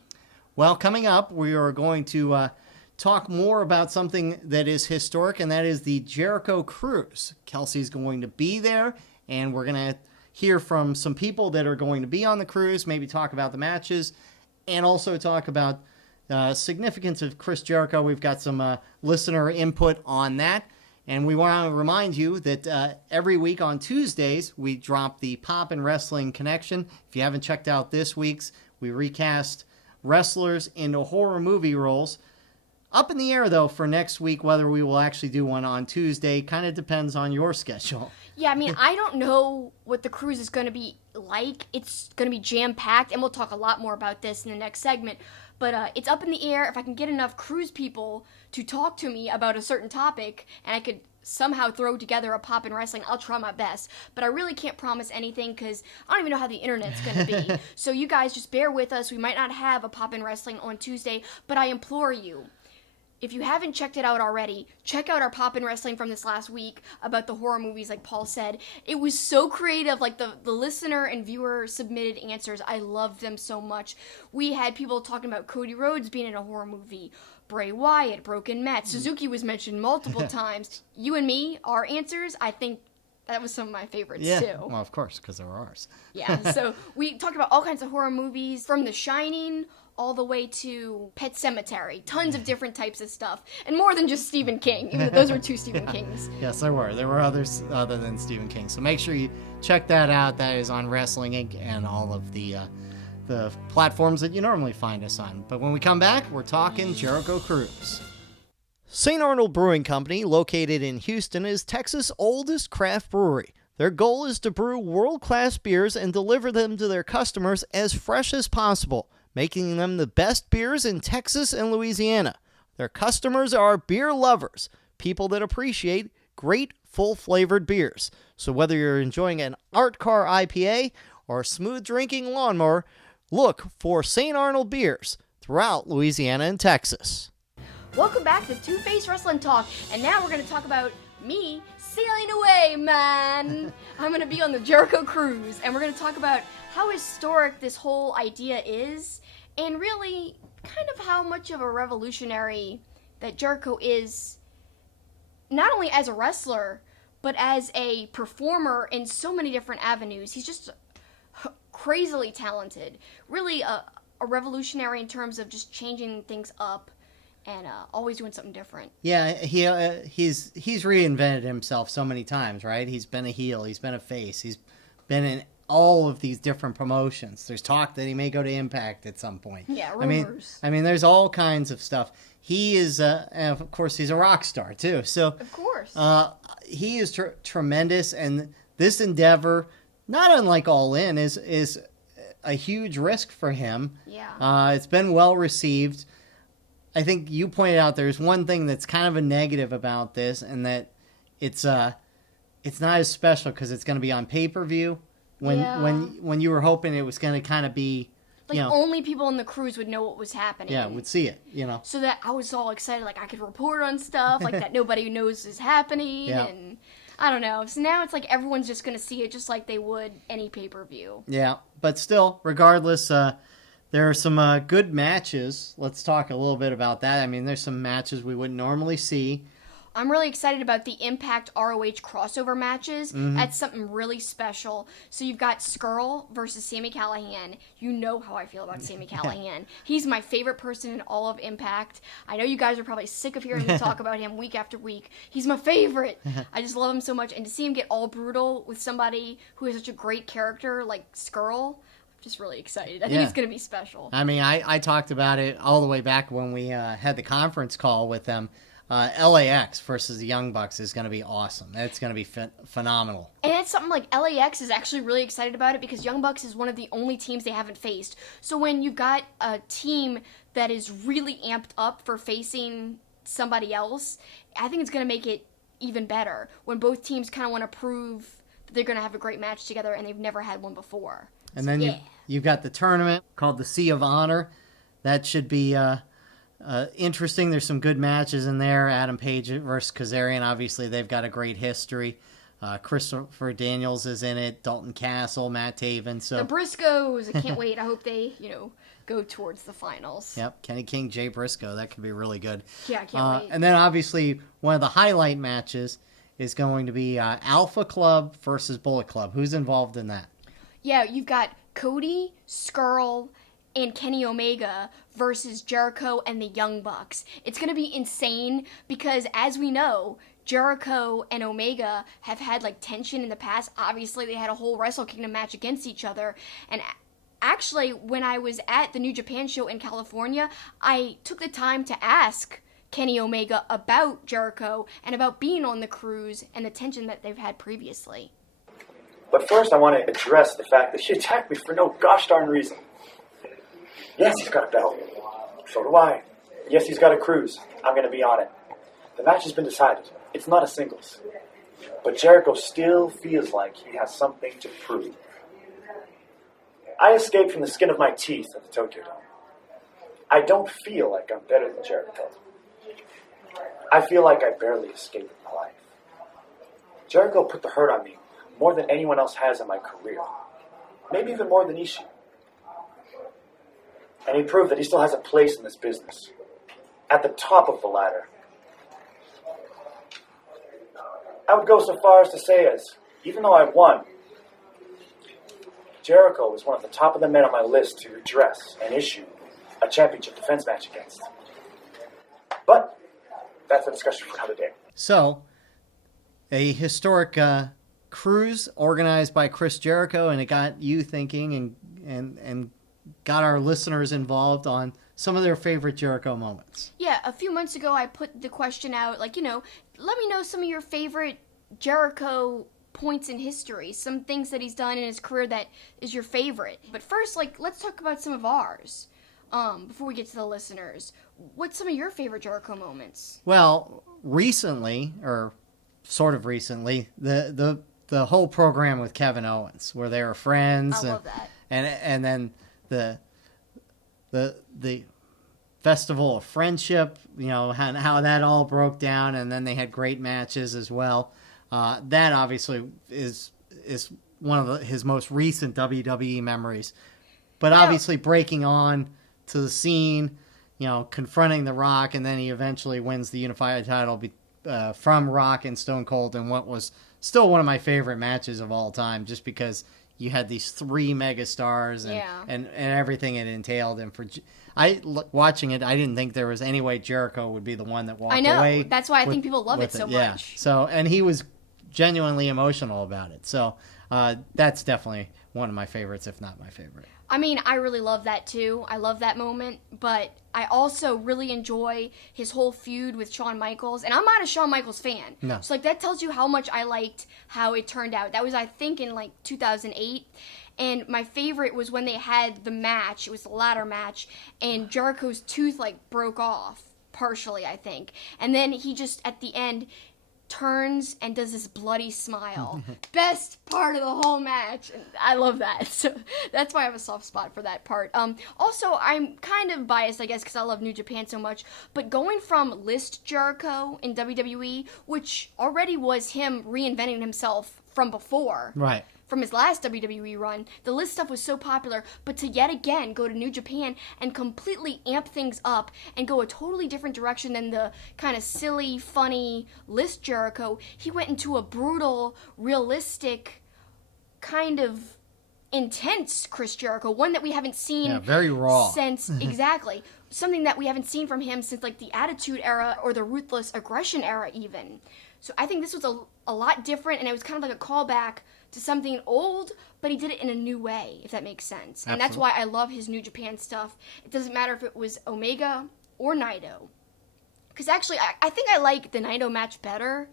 Well, coming up, we are going to talk more about something that is historic, and that is the Jericho Cruise. Kelsi's going to be there, and we're going to hear from some people that are going to be on the cruise, maybe talk about the matches, and also talk about significance of Chris Jericho. We've got some listener input on that. And we want to remind you that every week on Tuesdays, we drop the Pop and Wrestling Connection. If you haven't checked out this week's, we recast wrestlers into horror movie roles. Up in the air, though, for next week, whether we will actually do one on Tuesday. Kind of depends on your schedule. Yeah, I mean, I don't know what the cruise is going to be like. It's going to be jam-packed, and we'll talk a lot more about this in the next segment. But it's up in the air. If I can get enough cruise people to talk to me about a certain topic, and I could somehow throw together a Pop and Wrestling, I'll try my best. But I really can't promise anything because I don't even know how the internet's going to be. So you guys just bear with us. We might not have a Pop and Wrestling on Tuesday, but I implore you, if you haven't checked it out already, check out our Pop and Wrestling from this last week about the horror movies, like Paul said. It was so creative, like the listener and viewer submitted answers. I loved them so much. We had people talking about Cody Rhodes being in a horror movie, Bray Wyatt, Broken Matt, Suzuki was mentioned multiple times. You and me, our answers, I think that was some of my favorites, too. Well, of course, because they were ours. Yeah, so we talked about all kinds of horror movies, from The Shining all the way to Pet Sematary. Tons of different types of stuff. And more than just Stephen King, even though those were two Stephen Kings. Yes, there were. There were others other than Stephen King. So make sure you check that out. That is on Wrestling Inc. and all of the platforms that you normally find us on. But when we come back, we're talking Jericho Cruise. St. Arnold Brewing Company, located in Houston, is Texas' oldest craft brewery. Their goal is to brew world-class beers and deliver them to their customers as fresh as possible, making them the best beers in Texas and Louisiana. Their customers are beer lovers, people that appreciate great, full-flavored beers. So whether you're enjoying an Art Car IPA or a smooth-drinking lawnmower, look for St. Arnold beers throughout Louisiana and Texas. Welcome back to Two-Face Wrestling Talk, and now we're going to talk about me sailing away, man. I'm going to be on the Jericho Cruise, and we're going to talk about how historic this whole idea is, and really kind of how much of a revolutionary that Jericho is, not only as a wrestler, but as a performer in so many different avenues. He's just crazily talented, really a revolutionary in terms of just changing things up and always doing something different. Yeah, he's reinvented himself so many times, right? He's been a heel, he's been a face, he's been in all of these different promotions. There's talk that he may go to Impact at some point. Yeah, rumors. I mean, there's all kinds of stuff. He is, and of course, he's a rock star too. So Of course. he is tremendous, and this endeavor, not unlike All In, is a huge risk for him. Yeah. It's been well received. I think you pointed out there's one thing that's kind of a negative about this, and that it's not as special because it's going to be on pay-per-view. When you were hoping it was going to kind of be, like, only people in the cruise would know what was happening. Yeah, would see it, So that I was all excited, like I could report on stuff like that nobody knows is happening, and I don't know. So now it's like everyone's just going to see it just like they would any pay-per-view. Yeah, but still, regardless, there are some good matches. Let's talk a little bit about that. I mean, there's some matches we wouldn't normally see. I'm really excited about the Impact ROH crossover matches. Mm-hmm. That's something really special. So you've got Skrull versus Sami Callihan. You know how I feel about Sami Callihan. He's my favorite person in all of Impact. I know you guys are probably sick of hearing me talk about him week after week. He's my favorite. I just love him so much. And to see him get all brutal with somebody who is such a great character like Skrull, I'm just really excited. I think it's going to be special. I mean, I talked about it all the way back when we had the conference call with them. LAX versus the Young Bucks is going to be awesome. It's going to be phenomenal. And it's something like LAX is actually really excited about it because Young Bucks is one of the only teams they haven't faced. So when you've got a team that is really amped up for facing somebody else, I think it's going to make it even better when both teams kind of want to prove that they're going to have a great match together and they've never had one before. And then you've got the tournament called the Sea of Honor. That should be Interesting. There's some good matches in there. Adam Page versus Kazarian. Obviously, they've got a great history. Christopher Daniels is in it. Dalton Castle, Matt Taven. So the Briscoes. I can't wait. I hope they, go towards the finals. Yep. Kenny King, Jay Briscoe. That could be really good. Yeah, I can't wait. And then obviously one of the highlight matches is going to be Alpha Club versus Bullet Club. Who's involved in that? Yeah, you've got Cody, Skrull, and Kenny Omega versus Jericho and the Young Bucks. It's going to be insane because, as we know, Jericho and Omega have had tension in the past. Obviously, they had a whole Wrestle Kingdom match against each other. And actually, when I was at the New Japan show in California, I took the time to ask Kenny Omega about Jericho and about being on the cruise and the tension that they've had previously. But first, I want to address the fact that she attacked me for no gosh darn reason. Yes, he's got a belt. So do I. Yes, he's got a cruise. I'm going to be on it. The match has been decided. It's not a singles. But Jericho still feels like he has something to prove. I escaped from the skin of my teeth at the Tokyo Dome. I don't feel like I'm better than Jericho. I feel like I barely escaped my life. Jericho put the hurt on me more than anyone else has in my career. Maybe even more than Ishii. And he proved that he still has a place in this business. At the top of the ladder. I would go so far as to say even though I won, Jericho was one of the top of the men on my list to address and issue a championship defense match against. But that's a discussion for another day. So, a historic cruise organized by Chris Jericho, and it got you thinking and got our listeners involved on some of their favorite Jericho moments. Yeah, a few months ago I put the question out, let me know some of your favorite Jericho points in history, some things that he's done in his career that is your favorite. But first, let's talk about some of ours before we get to the listeners. What's some of your favorite Jericho moments? Well, recently, or sort of recently, the whole program with Kevin Owens, where they were friends. I love that. And then the Festival of Friendship, how that all broke down, and then they had great matches as well. That obviously is one of his most recent WWE memories. But obviously breaking on to the scene, confronting The Rock, and then he eventually wins the unified title from Rock and Stone Cold in what was still one of my favorite matches of all time, just because you had these three megastars and everything it entailed. And watching it, I didn't think there was any way Jericho would be the one that walked away. I know. That's why I think people love it so much. So, and he was genuinely emotional about it. So that's definitely one of my favorites, if not my favorite. I mean, I really love that too. I love that moment, but I also really enjoy his whole feud with Shawn Michaels, and I'm not a Shawn Michaels fan. No. So that tells you how much I liked how it turned out. That was, I think, in 2008, and my favorite was when they had the match. It was the ladder match, and Jericho's tooth broke off partially, I think, and then he just at the end turns and does this bloody smile. Best part of the whole match. And I love that. So that's why I have a soft spot for that part. Also, I'm kind of biased, I guess, because I love New Japan so much. But going from List Jericho in WWE, which already was him reinventing himself from before. Right. From his last WWE run, the List stuff was so popular, but to yet again go to New Japan and completely amp things up and go a totally different direction than the kind of silly, funny List Jericho, he went into a brutal, realistic, kind of intense Chris Jericho, one that we haven't seen very raw. Since, exactly, something that we haven't seen from him since the Attitude Era or the Ruthless Aggression Era even. So I think this was a lot different, and it was kind of like a callback to something old, but he did it in a new way, if that makes sense. Absolutely. And that's why I love his New Japan stuff. It doesn't matter if it was Omega or Naito. Because actually, I think I like the Naito match better,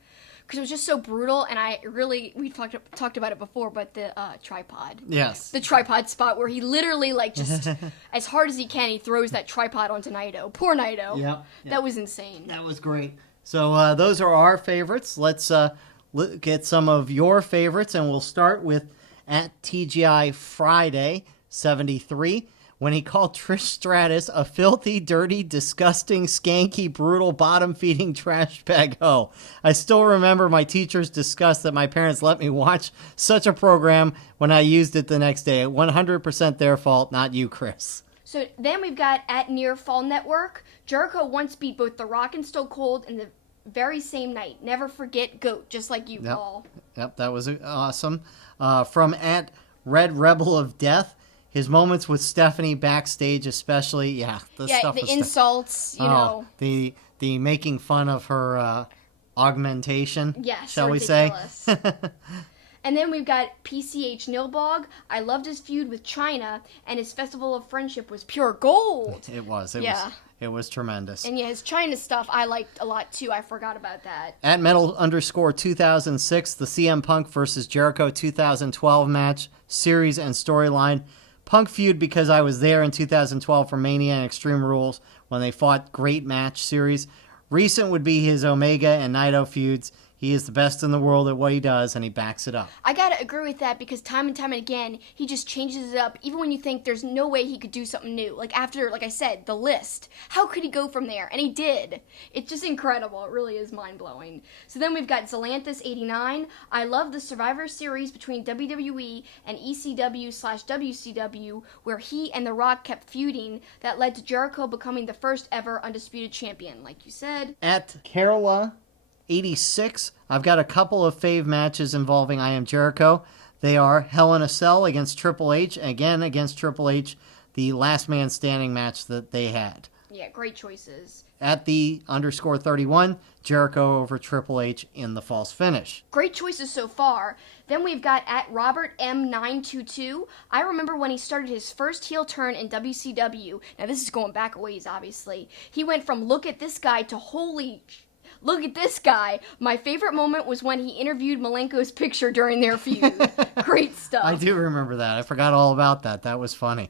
because it was just so brutal, and we talked about it before, but the tripod. Yes. The tripod spot where he literally, just as hard as he can, he throws that tripod onto Naito. Poor Naito. Yep. That was insane. That was great. So those are our favorites. Let's look at some of your favorites, and we'll start with at TGI Friday 73. when he called Trish Stratus a filthy, dirty, disgusting, skanky, brutal, bottom-feeding trash bag hoe. I still remember my teacher's disgust that my parents let me watch such a program when I used it the next day. 100% their fault, not you, Chris. So then we've got at Near Fall Network. Jericho once beat both The Rock and Stone Cold in the very same night. Never forget GOAT, just like you, Paul. Yep, that was awesome. From at Red Rebel of Death, his moments with Stephanie backstage, especially, the insults, you know. The making fun of her augmentation, shall ridiculous. we say. And then we've got PCH Nilbog. I loved his feud with China, and his Festival of Friendship was pure gold. It was tremendous. And his China stuff I liked a lot too. I forgot about that. At Metal_2006, the CM Punk versus Jericho 2012 match, series and storyline. Punk feud because I was there in 2012 for Mania and Extreme Rules when they fought. Great match series. Recent would be his Omega and Naito feuds. He is the best in the world at what he does, and he backs it up. I gotta agree with that because time and time again, he just changes it up, even when you think there's no way he could do something new. Like after, like I said, the list. How could he go from there? And he did. It's just incredible. It really is mind-blowing. So then we've got Zelanthus89. I love the Survivor Series between WWE and ECW/WCW, where he and The Rock kept feuding that led to Jericho becoming the first ever undisputed champion, like you said. At Carola 86, I've got a couple of fave matches involving I Am Jericho. They are Hell in a Cell against Triple H, again against Triple H, the last man standing match that they had. Yeah, great choices. At the _31, Jericho over Triple H in the false finish. Great choices so far. Then we've got at Robert M922. I remember when he started his first heel turn in WCW. Now this is going back a ways, obviously. He went from look at this guy to holy... Look at this guy. My favorite moment was when he interviewed Malenko's picture during their feud. Great stuff. I do remember that. I forgot all about that. That was funny.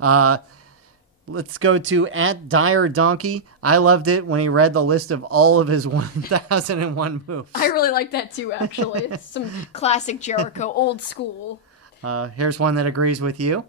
Let's go to at Dire Donkey. I loved it when he read the list of all of his 1001 moves. I really like that too, actually. It's some classic Jericho, old school. Here's one that agrees with you.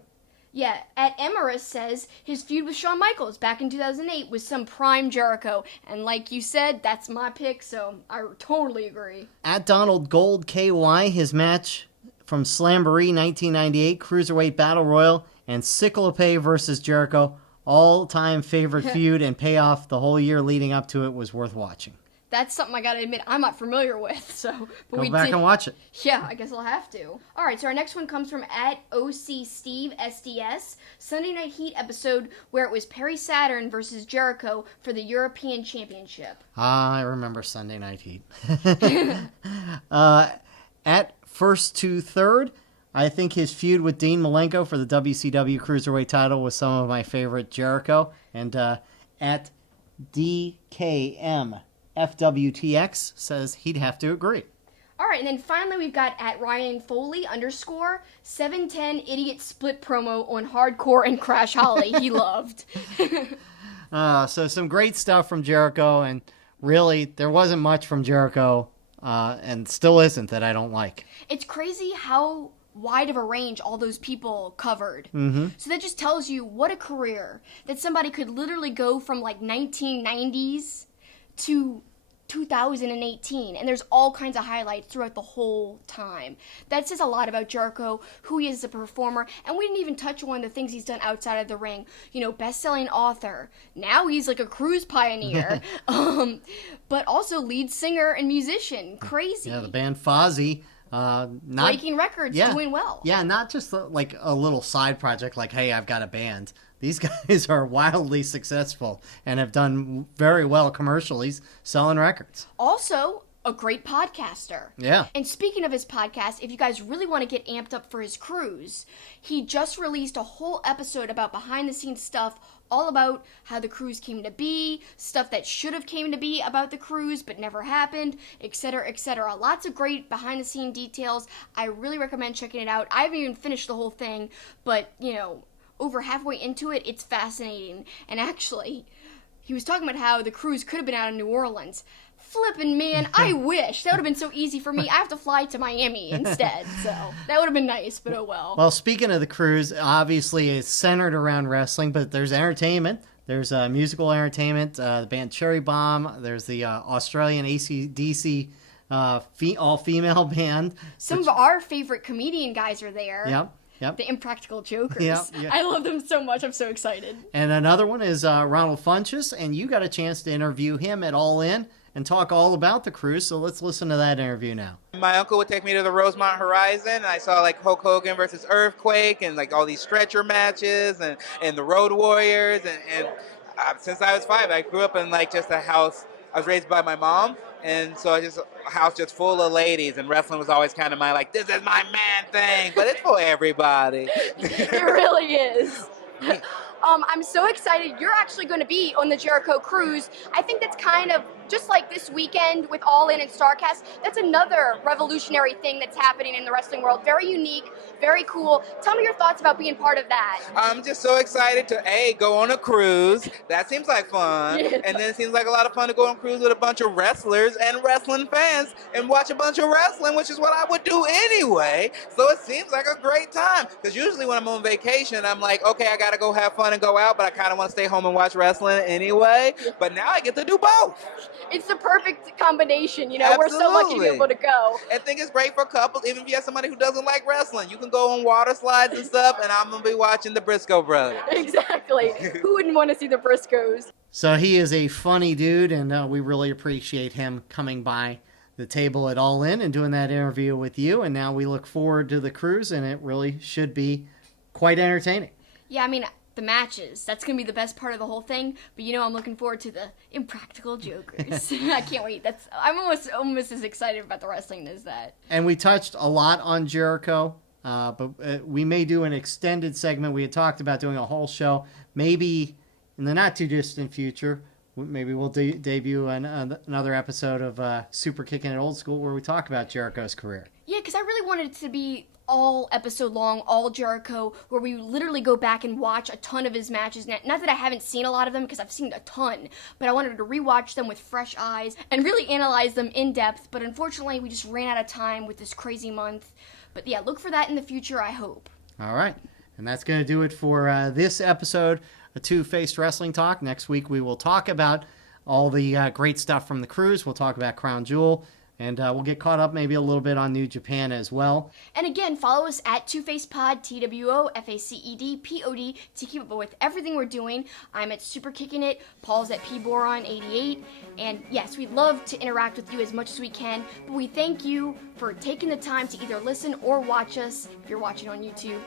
Yeah, at Emerus says his feud with Shawn Michaels back in 2008 was some prime Jericho. And like you said, that's my pick, so I totally agree. At Donald Gold KY, his match from Slamboree 1998, Cruiserweight Battle Royal, and Cyclope versus Jericho, all-time favorite feud and payoff the whole year leading up to it was worth watching. That's something I gotta admit I'm not familiar with, so... But Go back and watch it. Yeah, I guess I'll have to. Alright, so our next one comes from at OC Steve SDS, Sunday Night Heat episode where it was Perry Saturn versus Jericho for the European Championship. I remember Sunday Night Heat. At First to Third, I think his feud with Dean Malenko for the WCW Cruiserweight title was some of my favorite Jericho. And at DKM FWTX says he'd have to agree. All right, and then finally we've got at Ryan Foley _ 710 idiot split promo on Hardcore and Crash Holly. He loved. So some great stuff from Jericho, and really there wasn't much from Jericho, and still isn't, that I don't like. It's crazy how wide of a range all those people covered. Mm-hmm. So that just tells you what a career, that somebody could literally go from like 1990s to 2018, and there's all kinds of highlights throughout the whole time. That says a lot about Jericho, who he is as a performer, and we didn't even touch on the things he's done outside of the ring. You know, best-selling author. Now he's like a cruise pioneer, but also lead singer and musician. Crazy. Yeah, the band Fozzy. Breaking records, doing well. Yeah, not just like a little side project like, hey, I've got a band. These guys are wildly successful and have done very well commercially selling records. Also, a great podcaster. Yeah. And speaking of his podcast, if you guys really want to get amped up for his cruise, he just released a whole episode about behind-the-scenes stuff, all about how the cruise came to be, stuff that should have came to be about the cruise but never happened, etc., etc. Lots of great behind-the-scene details. I really recommend checking it out. I haven't even finished the whole thing, but, you know, over halfway into it, it's fascinating. And actually, he was talking about how the cruise could have been out of New Orleans. Flippin' man, I wish. That would have been so easy for me. I have to fly to Miami instead, so that would have been nice, but oh well. Well, speaking of the cruise, obviously it's centered around wrestling, but there's entertainment. There's musical entertainment, the band Cherry Bomb. There's the Australian AC/DC all-female band. Some of our favorite comedian guys are there. Yep. The Impractical Jokers. Yeah. I love them so much. I'm so excited. And another one is Ron Funches, and you got a chance to interview him at All In and talk all about the cruise. So let's listen to that interview now. My uncle would take me to the Rosemont Horizon, and I saw like Hulk Hogan versus Earthquake and like all these stretcher matches and the Road Warriors. And since I was 5, I grew up in like just a house. I was raised by my mom, and so a house just full of ladies, and wrestling was always kind of my like, this is my man thing, but it's for everybody. It really is. I'm so excited. You're actually going to be on the Jericho cruise. I think that's kind of just like this weekend with All In and StarCast. That's another revolutionary thing that's happening in the wrestling world. Very unique, very cool. Tell me your thoughts about being part of that. I'm just so excited to go on a cruise. That seems like fun. Yeah. And then it seems like a lot of fun to go on a cruise with a bunch of wrestlers and wrestling fans and watch a bunch of wrestling, which is what I would do anyway. So it seems like a great time. Because usually when I'm on vacation, I'm like, okay, I got to go have fun and go out, but I kind of want to stay home and watch wrestling anyway. But now I get to do both. It's the perfect combination, you know. Absolutely. We're so lucky to be able to go. I think it's great for couples, even if you have somebody who doesn't like wrestling. You can go on water slides and stuff, and I'm going to be watching the Briscoe brothers. Exactly. Who wouldn't want to see the Briscoes? So he is a funny dude, and we really appreciate him coming by the table at All In and doing that interview with you. And now we look forward to the cruise, and it really should be quite entertaining. Yeah, I mean, the matches, that's going to be the best part of the whole thing. But, you know, I'm looking forward to the Impractical Jokers. I can't wait. I'm almost as excited about the wrestling as that. And we touched a lot on Jericho, but we may do an extended segment. We had talked about doing a whole show. Maybe in the not-too-distant future, maybe we'll debut another episode of Super Kicking It Old School where we talk about Jericho's career. Yeah, because I really wanted it to be all episode long, all Jericho, where we literally go back and watch a ton of his matches. Not that I haven't seen a lot of them, because I've seen a ton, but I wanted to rewatch them with fresh eyes and really analyze them in depth. But unfortunately, we just ran out of time with this crazy month. But yeah, look for that in the future, I hope. All right. And that's going to do it for this episode of Two-Faced Wrestling Talk. Next week, we will talk about all the great stuff from the cruise. We'll talk about Crown Jewel. And we'll get caught up maybe a little bit on New Japan as well. And again, follow us at TwoFacedPod, TWOFACEDPOD, to keep up with everything we're doing. I'm at Super Kicking It. Paul's at PBoron88. And yes, we'd love to interact with you as much as we can. But we thank you for taking the time to either listen or watch us if you're watching on YouTube.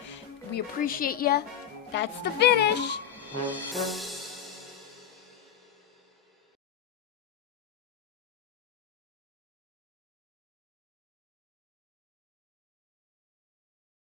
We appreciate you. That's the finish.